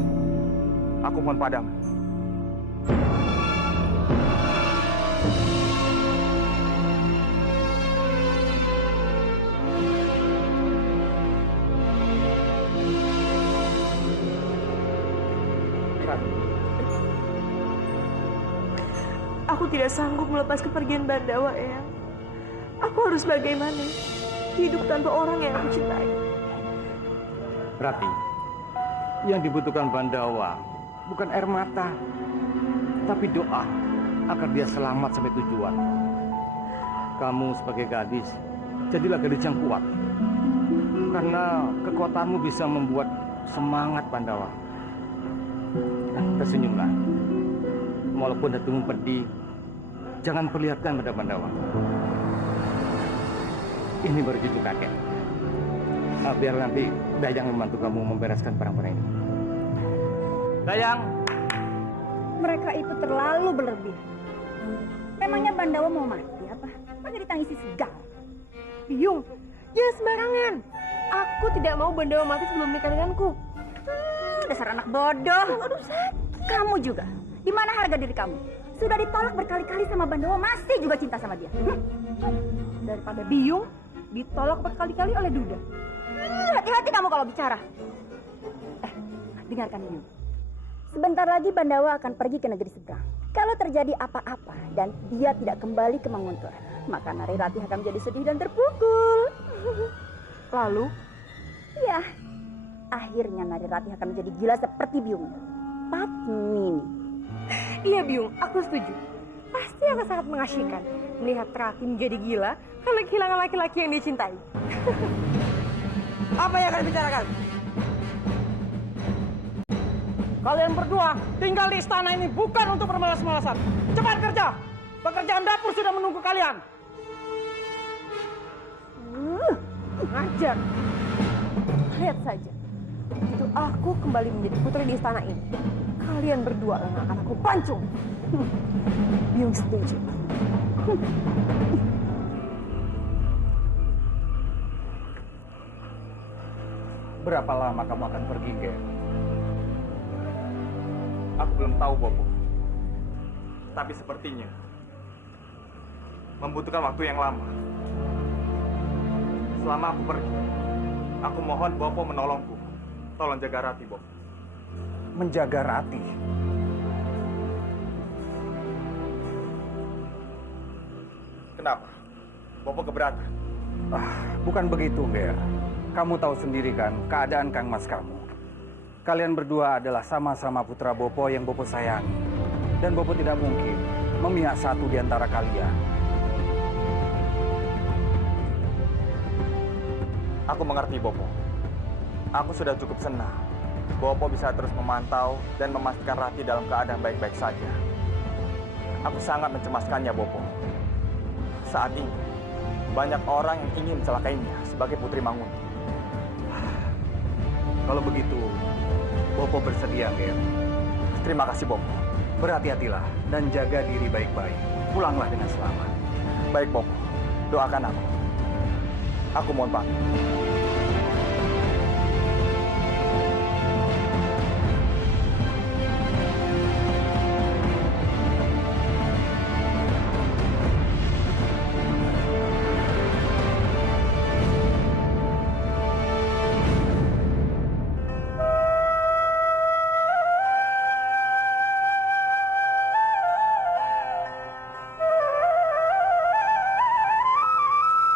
Aku mohon padamu. Aku tidak sanggup melepas kepergian Bandawa, Eyang. Aku harus bagaimana? Hidup tanpa orang yang aku cintai. Rati, yang dibutuhkan Bandawa bukan air mata, tapi doa agar dia selamat sampai tujuan. Kamu sebagai gadis, jadilah gadis yang kuat. Karena kekuatanmu bisa membuat semangat Bandawa. Tersenyumlah. Walaupun hatimu pedih, jangan perlihatkan pada Bandawa. Ini baru cucu kakek. Biar nanti Dayang membantu kamu membereskan barang-barang ini. Dayang! Mereka itu terlalu berlebihan. Memangnya Bandawa mau mati apa? Pakai ditangisi segala. Biyung, jangan sembarangan. Aku tidak mau Bandawa mati sebelum menikah denganku. Dasar anak bodoh. Aduh, kamu juga. Di mana harga diri kamu? Sudah ditolak berkali-kali sama Bandawa, masih juga cinta sama dia. Daripada Biyung, ditolak berkali-kali oleh Duda. Hati-hati kamu kalau bicara. Dengarkan Biyung. Sebentar lagi Bandawa akan pergi ke negeri seberang. Kalau terjadi apa-apa dan dia tidak kembali ke Manguntur, maka Narirati akan menjadi sedih dan terpukul. Lalu? Ya, akhirnya Narirati akan menjadi gila seperti Biyung. Padmini. Iya Biyung, aku setuju. Pasti akan sangat mengasyikkan melihat Rati menjadi gila karena kehilangan laki-laki yang dicintai. Apa yang kalian bicarakan? Kalian berdua tinggal di istana ini bukan untuk bermalas-malasan. Cepat kerja. Pekerjaan dapur sudah menunggu kalian. Ngajar. Lihat saja. Begitu aku kembali menjadi putri di istana ini, kalian berdua yang akan aku pancung. Biyung setuju. Berapa lama kamu akan pergi, Ger? Aku belum tahu, Bopo. Tapi sepertinya membutuhkan waktu yang lama. Selama aku pergi, aku mohon Bopo menolongku. Tolong jaga Rati, Bopo. Menjaga Rati? Kenapa? Bopo keberatan? Bukan begitu, Ger. Kamu tahu sendiri kan keadaan Kang Mas kamu. Kalian berdua adalah sama-sama putra Bopo yang Bopo sayangi. Dan Bopo tidak mungkin memihak satu di antara kalian. Aku mengerti, Bopo. Aku sudah cukup senang. Bopo bisa terus memantau dan memastikan Rati dalam keadaan baik-baik saja. Aku sangat mencemaskannya, Bopo. Saat ini, banyak orang yang ingin mencelakainya sebagai putri Mangun. Kalau begitu, Bopo bersedia, Ger. Terima kasih, Bopo. Berhati-hatilah dan jaga diri baik-baik. Pulanglah dengan selamat. Baik, Bopo. Doakan aku. Aku mohon pamit.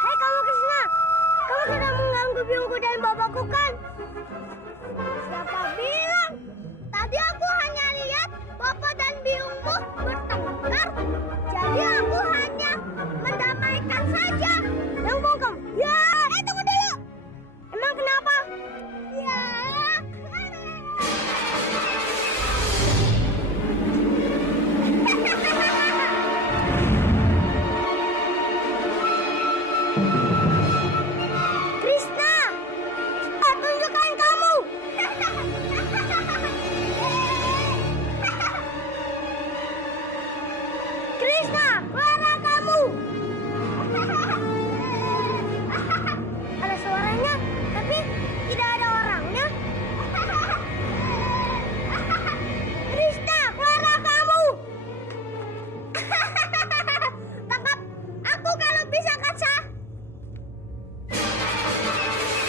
Hai kamu Krishna, kamu sudah mengganggu biungku dan bapakku kan? Siapa bilang? Tadi aku hanya lihat bapak dan biungku bertengkar. Jadi aku hanya mendamaikan saja. Yang bongkam? Ya, tunggu dulu. Emang kenapa? Ya. Krishna, cepat tunjukkan kamu. Krishna, keluarlah kamu. Ada suaranya, tapi tidak ada orangnya. Krishna, keluarlah kamu. Tangkap aku kalau bisa, kaca.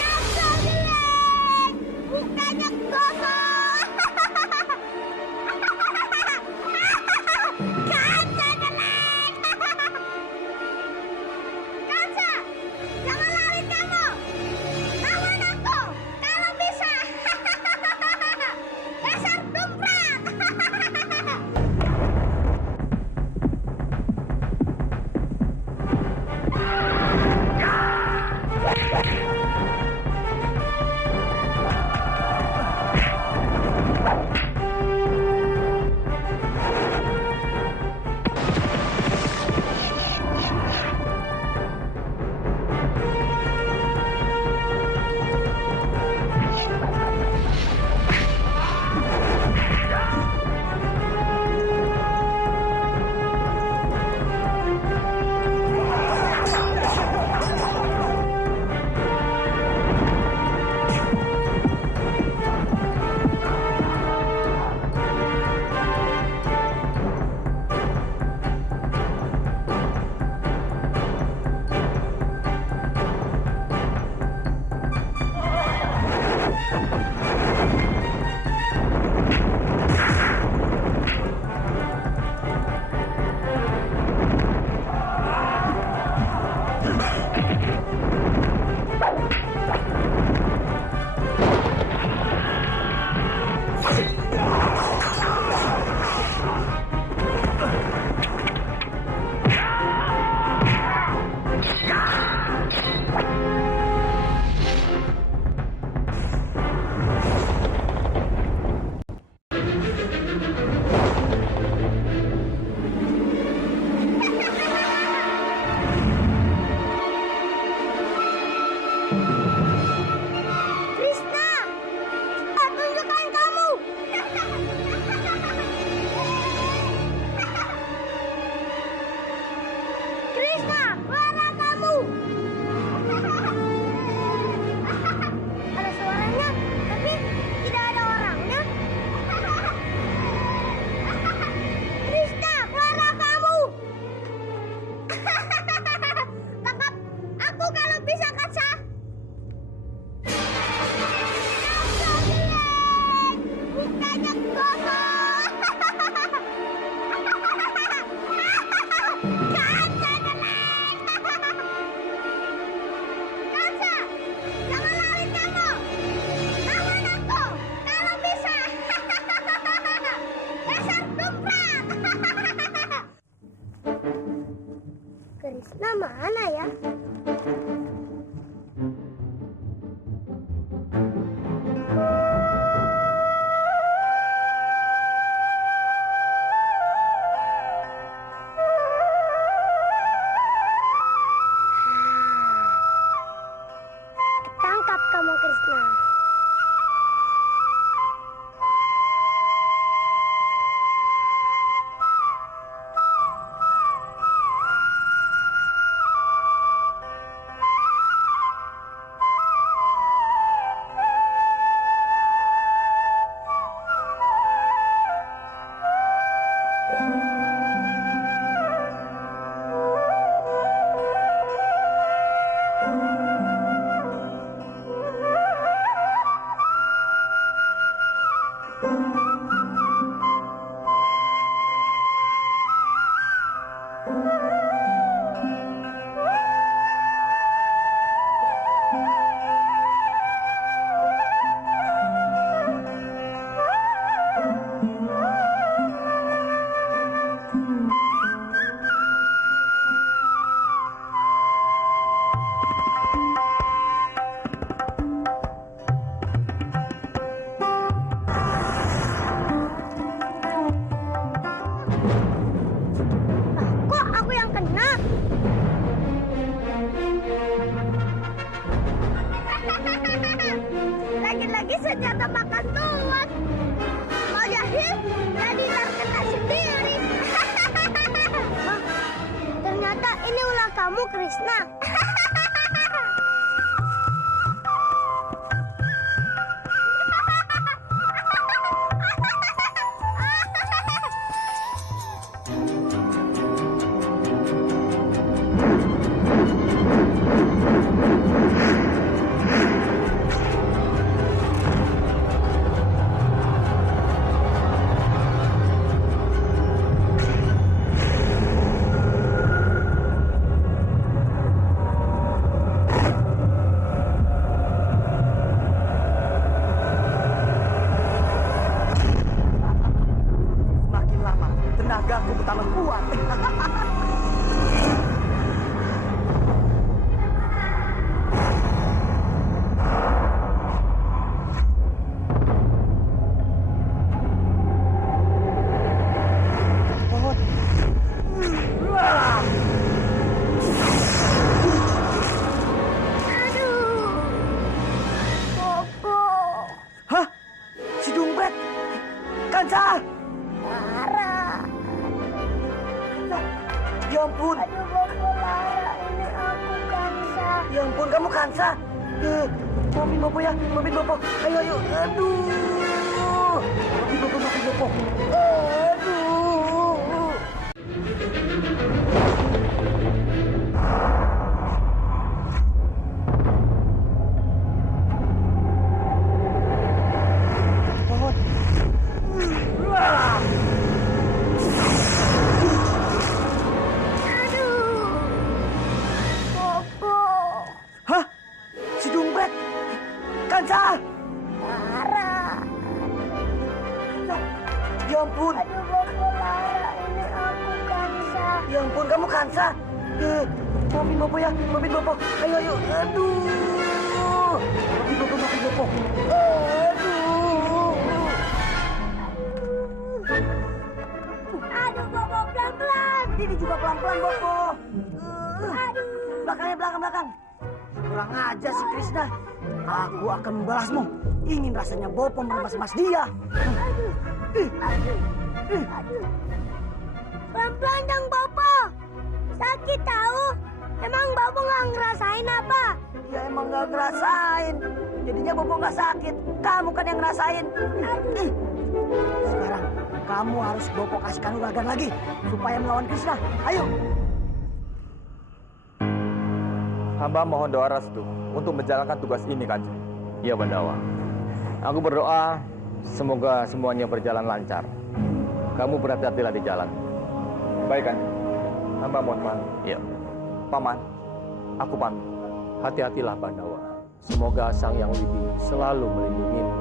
Kaca jelek, mukanya gosong. Kaca jelek. Kaca, jangan lari kamu. Lawan aku kalau bisa. Dasar dumprat. Krishna, cepat tunjukkan kamu. Krishna, keluarlah kamu. Ada suaranya, tapi tidak ada orangnya. Krishna, keluarlah kamu. Tangkap aku kalau bisa, kaca. Kaca jelek, mukanya gosong. Kaca jelek. Kaca, jangan lari kamu. Lawan aku kalau bisa. Dasar dumprat. Krishna mana ya? Tangkap kamu, Krishna. Kok aku yang kena? Lagi-lagi senjata makan tuan. Mau jahil, jadi terkena sendiri. Hah? Ternyata ini ulah kamu, Krishna. Semakin lama, tenagaku bertambah kuat. Bobo. Hah? Si Dumbret? Kansa! Lara. Ya ampun. Aduh, Bobo, Lara. Ini aku, Kansa. Ya ampun, kamu Kansa. Maafin Bopo ya, maafin Bopo. Ayo, ayo. Aduh. Maafin Bopo, maafin Bopo. Aduh. Pohon. Aduh. Bobo. Hah? Si Dumbret? Kansa! Lara. Ya ampun. Aduh, Bobo, Lara. Ini aku, Kansa. Ya ampun, kamu Kansa. Maafin Bopo ya, maafin Bopo. Ayo, ayo. Aduh. Maafin Bopo, maafin Bopo. Aduh. Aduh, Bobo, pelan-pelan. Ini juga pelan-pelan, Bopo. Aduh. Belakangnya, belakang. Kurang aja si Krishna. Aku akan membalasmu. Ingin rasanya Bopo meremas-remas dia. Aduh. Pelan-pelan dong, Bobo. Sakit tahu. Emang Bobo nggak ngerasain apa? Ya emang nggak ngerasain. Jadinya Bopo nggak sakit. Kamu kan yang ngerasain. Sekarang kamu harus Bopo kasih kanuragan lagi supaya melawan Krishna. Ayo. Hamba mohon doa restu untuk menjalankan tugas ini, Kanjeng. Iya, Bandawa. Aku berdoa semoga semuanya berjalan lancar. Kamu berhati-hatilah di jalan. Baik, Kanjeng. Hamba mohon pamit. Iya. Paman, Aku pamit. Hati-hatilah, Bandawa. Semoga Sang Yang Widi selalu melindungimu.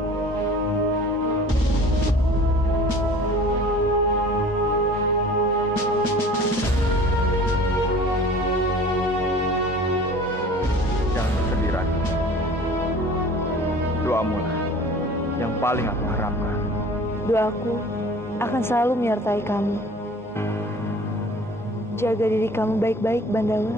jangan bersedih, Rati. Doamu lah yang paling aku harapkan. Doaku akan selalu menyertai kamu. Jaga diri kamu baik-baik, Bandawa.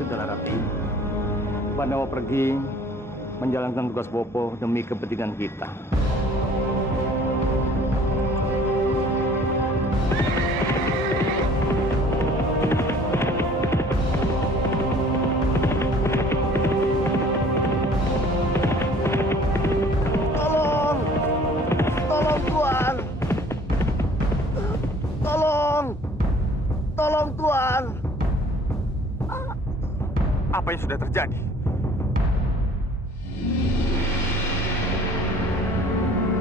Sudahlah, Rati. Bandawa pergi menjalankan tugas Bopo demi kepentingan kita. sudah terjadi?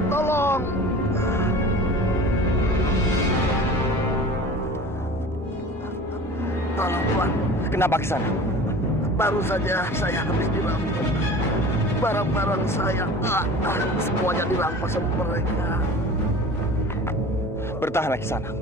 Tolong! Tolong, Tuan. Kenapa Kisana? Baru saja saya habis dirampok. Barang-barang saya semuanya dirampas sama mereka. Bertahanlah Kisana.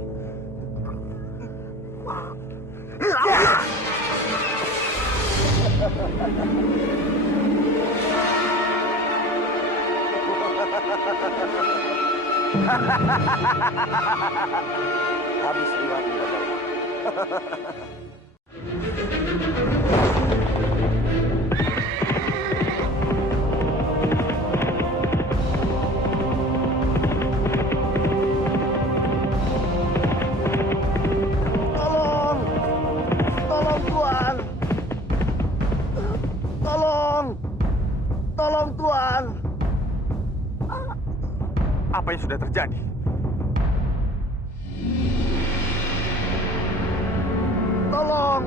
Habis riwayat Bandawa. Tolong! Tolong, Tuan! Tolong! Tolong, Tuan! Apa yang sudah terjadi? Tolong!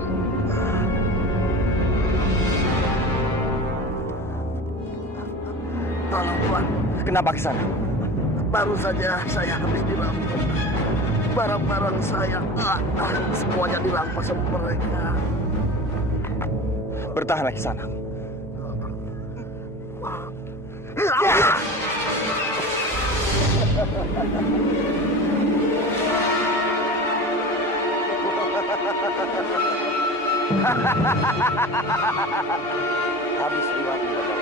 Tolong, Tuan. Kenapa Kisana? Baru saja saya habis dirampok. Barang-barang saya semuanya dirampas sama mereka. Bertahanlah Kisana. Habis riwayat Bandawa.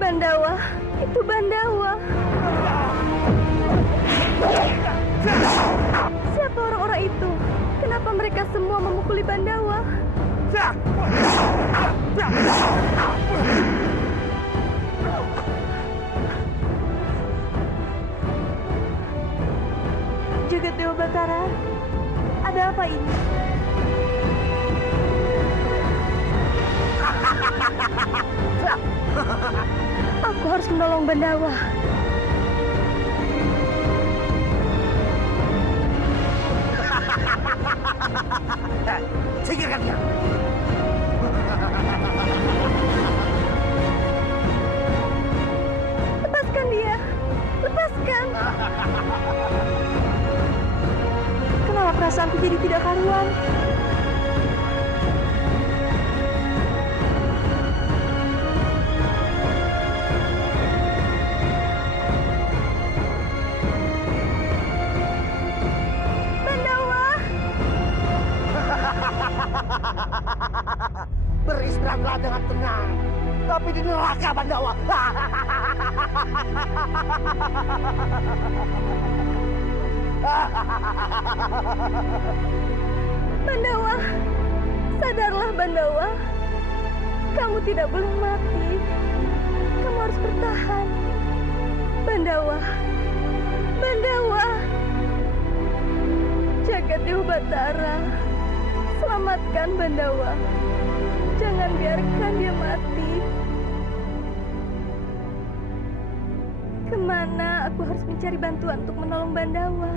Bandawa, itu Bandawa. Siapa orang-orang itu? Kenapa mereka semua memukuli Bandawa? Jagat Dewa Batara, ada apa ini? Aku harus menolong Bandawa. Singkirkan dia. Lepaskan dia. Lepaskan. Kenapa perasaanku jadi tidak karuan? Beristirahatlah dengan tenang. Tapi di neraka Bandawa. Bandawa, sadarlah Bandawa. Kamu tidak boleh mati. Kamu harus bertahan. Bandawa, Bandawa. Jagat Dewa Batara, selamatkan Bandawa. Jangan biarkan dia mati. Kemana aku harus mencari bantuan untuk menolong Bandawa?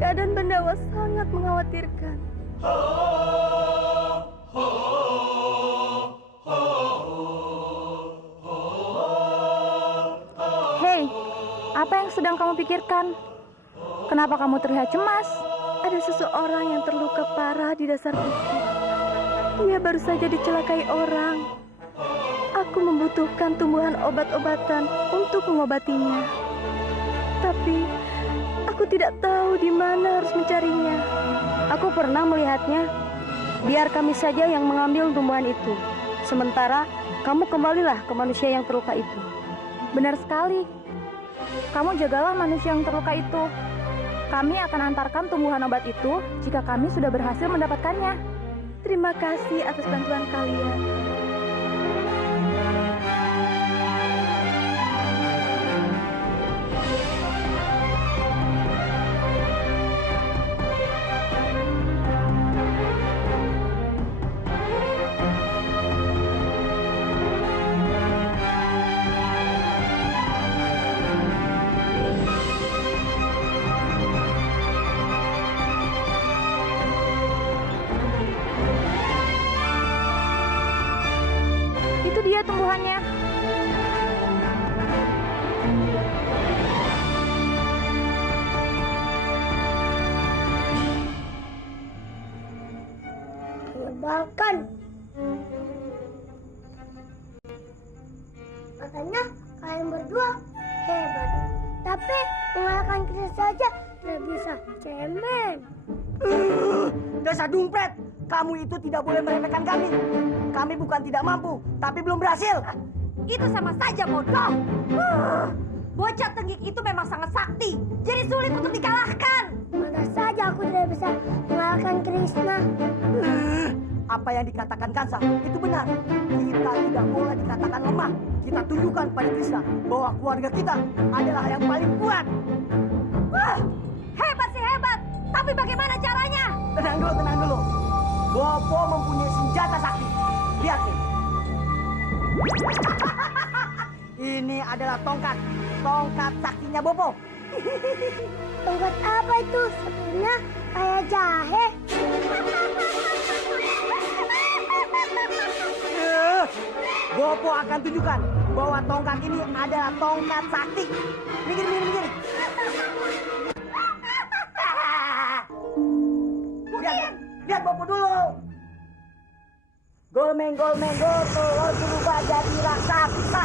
Keadaan Bandawa sangat mengkhawatirkan. Hei, apa yang sedang kamu pikirkan? Kenapa kamu terlihat cemas? Ada seseorang yang terluka parah di dasar bukit. Dia baru saja dicelakai orang. Aku membutuhkan tumbuhan obat-obatan untuk mengobatinya. Tapi aku tidak tahu di mana harus mencarinya. Aku pernah melihatnya. Biar kami saja yang mengambil tumbuhan itu. Sementara kamu kembalilah ke manusia yang terluka itu. Benar sekali. Kamu jagalah manusia yang terluka itu. Kami akan antarkan tumbuhan obat itu jika kami sudah berhasil mendapatkannya. Terima kasih atas bantuan kalian. mengalahkan. Katanya kalian berdua hebat, tapi mengalahkan kita saja tidak bisa. Cemen. Dasar dumpret, kamu itu tidak boleh meremehkan kami. Kami bukan tidak mampu, tapi belum berhasil. Itu sama saja bodoh. Bocah tenggik itu memang sangat sakti, jadi sulit untuk dikalahkan. Mana saja aku tidak bisa mengalahkan Krishna. Apa yang dikatakan Kansa itu benar. Kita tidak boleh dikatakan lemah. Kita tunjukkan pada Krishna bahwa keluarga kita adalah yang paling kuat. Wah, hebat sih hebat. Tapi bagaimana caranya? Tenang dulu. Bopo mempunyai senjata sakti. Lihat nih. Ini adalah tongkat saktinya Bopo. Tongkat apa itu? Sebenarnya kayak jahe. Bopo akan tunjukkan bahwa tongkat ini adalah tongkat sakti. Minggir. Lihat Bopo dulu. Golmeng telur berubah jadi raksasa.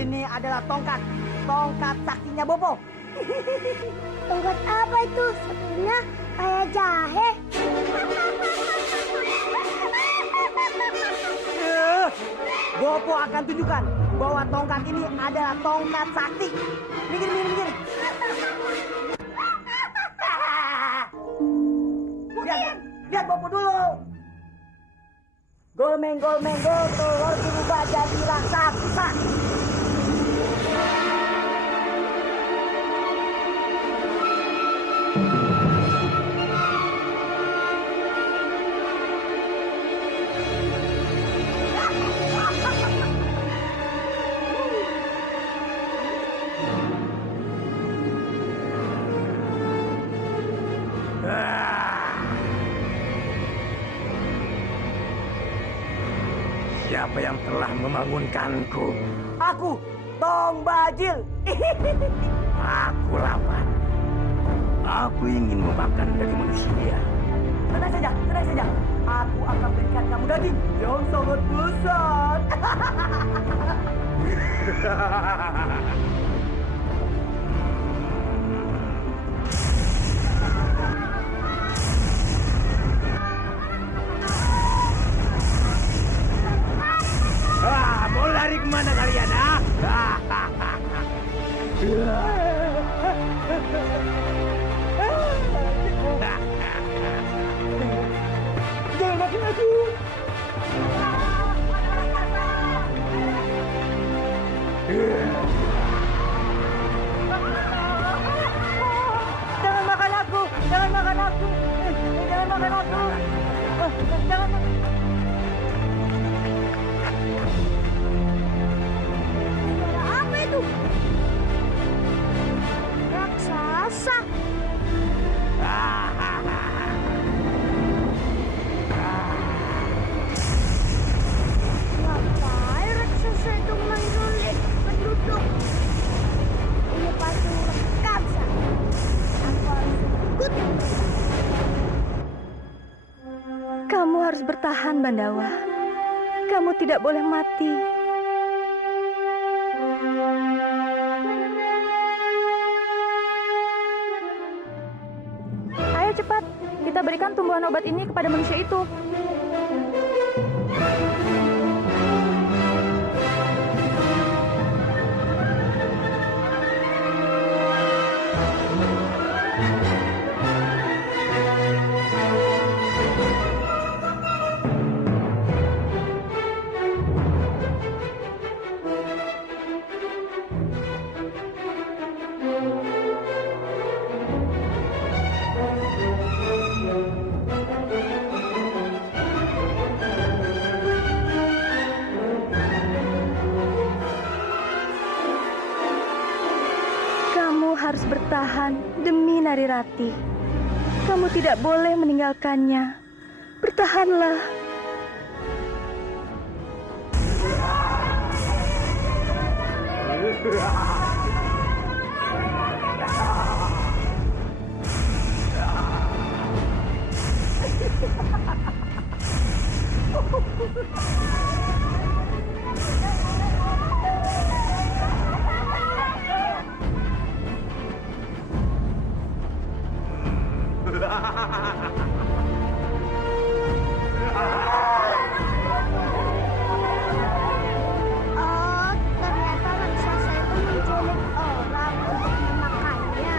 Ini adalah tongkat saktinya Bopo. Tongkat apa itu? Sebenarnya kayak jahe. Bopo akan tunjukkan bahwa tongkat ini adalah tongkat sakti. Minggir. Lihat Bopo dulu. Golmeng telur berubah jadi raksasa. Siapa yang telah membangunkanku? Aku, Tong Bajil. Aku lapar. Aku ingin memakan daging manusia. Tenang saja. Aku akan berikan kamu daging yang sangat besar. Mau lari kemana kalian? Jangan makin aku. Jangan makan aku. Apa itu? Raksasa. Ngapain raksasa itu menculik penduduk? Ini pasti raksasa. Aku harus ikut. Kamu harus bertahan, Bandawa. Kamu tidak boleh mati. Ayo cepat, kita berikan tumbuhan obat ini kepada manusia itu. Kamu harus bertahan demi Narirati. Kamu tidak boleh meninggalkannya. Bertahanlah. Oh, ternyata raksasa itu menculik orang untuk memakannya.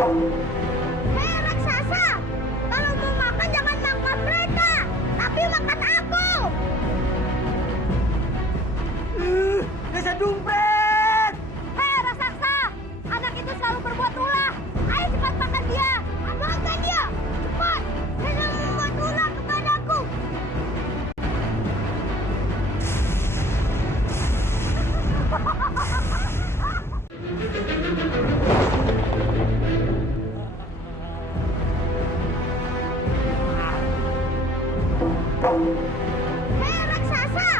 Hei raksasa, kalau mau makan jangan makan mereka, tapi makan aku. Dasar dompet! Hei raksasa, anak itu selalu berbuat ulah. Ayo cepat makan dia. Makan dia, cepat. Dia membuat ulah kepadaku. Hei raksasa,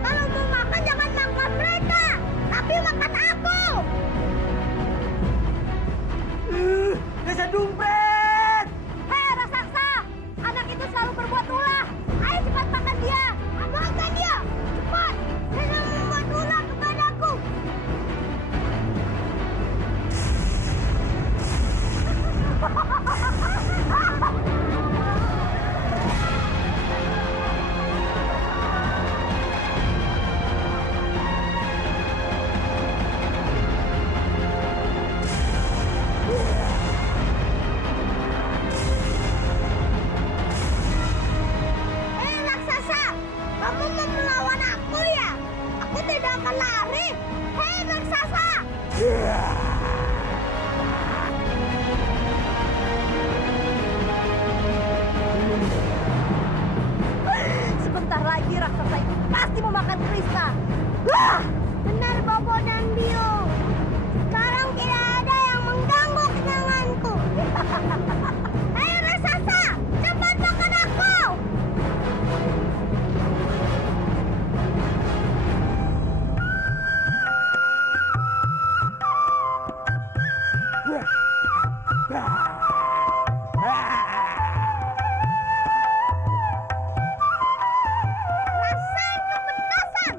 kalau mau makan jangan makan mereka, tapi makan aku. Dasar dompet! Hei raksasa, anak itu selalu berbuat ulah. Ayo cepat makan dia. Makan dia, cepat. Dia membuat ulah kepadaku. Hei raksasa, kamu mau melawan aku ya? Aku tidak akan lari. Hei raksasa. Sebentar lagi raksasa itu pasti memakan Krishna. Benar Bobo dan Bio. Sekarang tidak ada yang mengganggu kenanganku. Hei raksasa, cepat makan aku. Rasain kepentasan.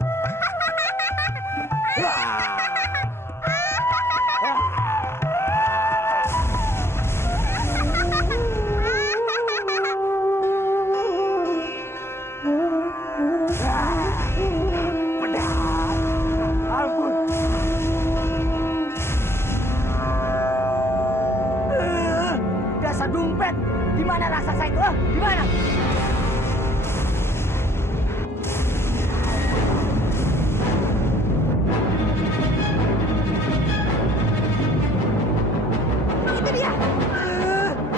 Dasar dompet! Di mana raksasa itu? Di mana? Itu dia.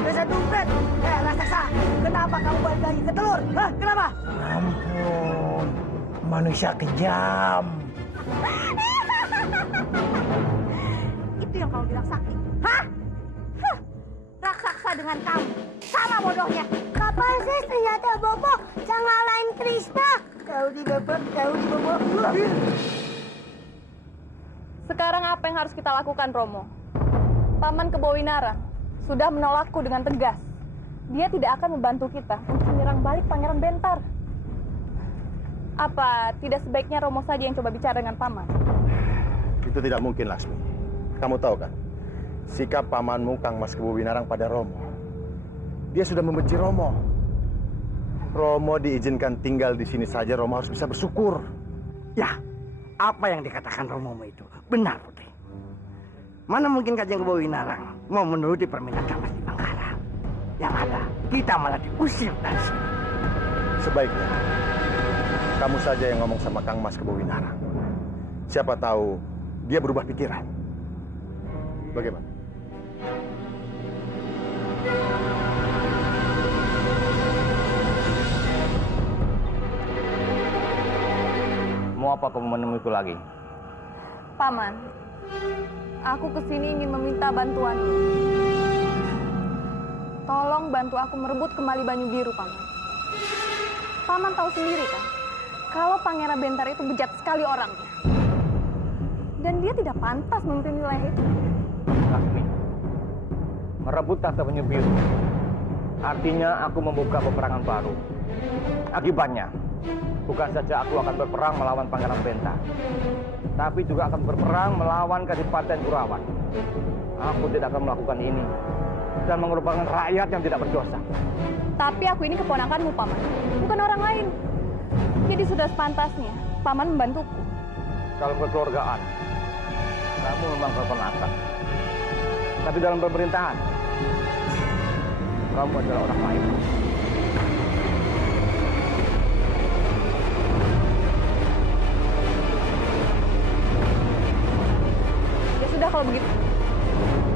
Dasar dompet! Raksasa, kenapa kamu balik lagi ke telur? Hah? Kenapa? Ampun, manusia kejam. Itu yang kamu bilang sakti. Hah? Huh. Raksasa dengan kamu. Sama bodohnya. Kapan sih ternyata Bobo bisa ngalahin Krishna? Kau didapat, kau dibawa. Sekarang apa yang harus kita lakukan, Romo? Paman Kebowinarang sudah menolakku dengan tegas. Dia tidak akan membantu kita untuk menyerang balik Pangeran Bentar. Apa tidak sebaiknya Romo saja yang coba bicara dengan Paman? Itu tidak mungkin, Laksmi. Kamu tahu kan, sikap pamanmu Kang Mas Kebowinarang pada Romo. Dia sudah membenci Romo. Romo diizinkan tinggal di sini saja, Romo harus bisa bersyukur. Ya, apa yang dikatakan Romomu itu benar, Putri. Mana mungkin Kanjeng Kebawinarang mau menuruti permintaan Kang Mas Dipangkara. Yang ada, kita malah diusir dari sini. Sebaiknya kamu saja yang ngomong sama Kang Mas Kebawinarang. Siapa tahu dia berubah pikiran. Bagaimana? Mau apa kamu menemuiku lagi? Paman, aku kesini ingin meminta bantuanmu. Tolong bantu aku merebut kembali Banyu Biru, Paman. Paman tahu sendiri kan, kalau Pangeran Bentar itu bejat sekali orangnya. Dan dia tidak pantas memimpin wilayah itu. Laksmi, merebut tahta Banyu Biru artinya aku membuka peperangan baru. Akibatnya, bukan saja aku akan berperang melawan Pangeran Bentar, tapi juga akan berperang melawan Kadipaten Kurawan. Aku tidak akan melakukan ini dan mengorbankan rakyat yang tidak berdosa. Tapi aku ini keponakanmu, Paman, bukan orang lain. Jadi sudah sepantasnya Paman membantuku. Kalau kekeluargaan, kamu memang keponakan. Tapi dalam pemerintahan, kamu adalah orang lain. Ya sudah kalau begitu,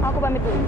aku pamit dulu.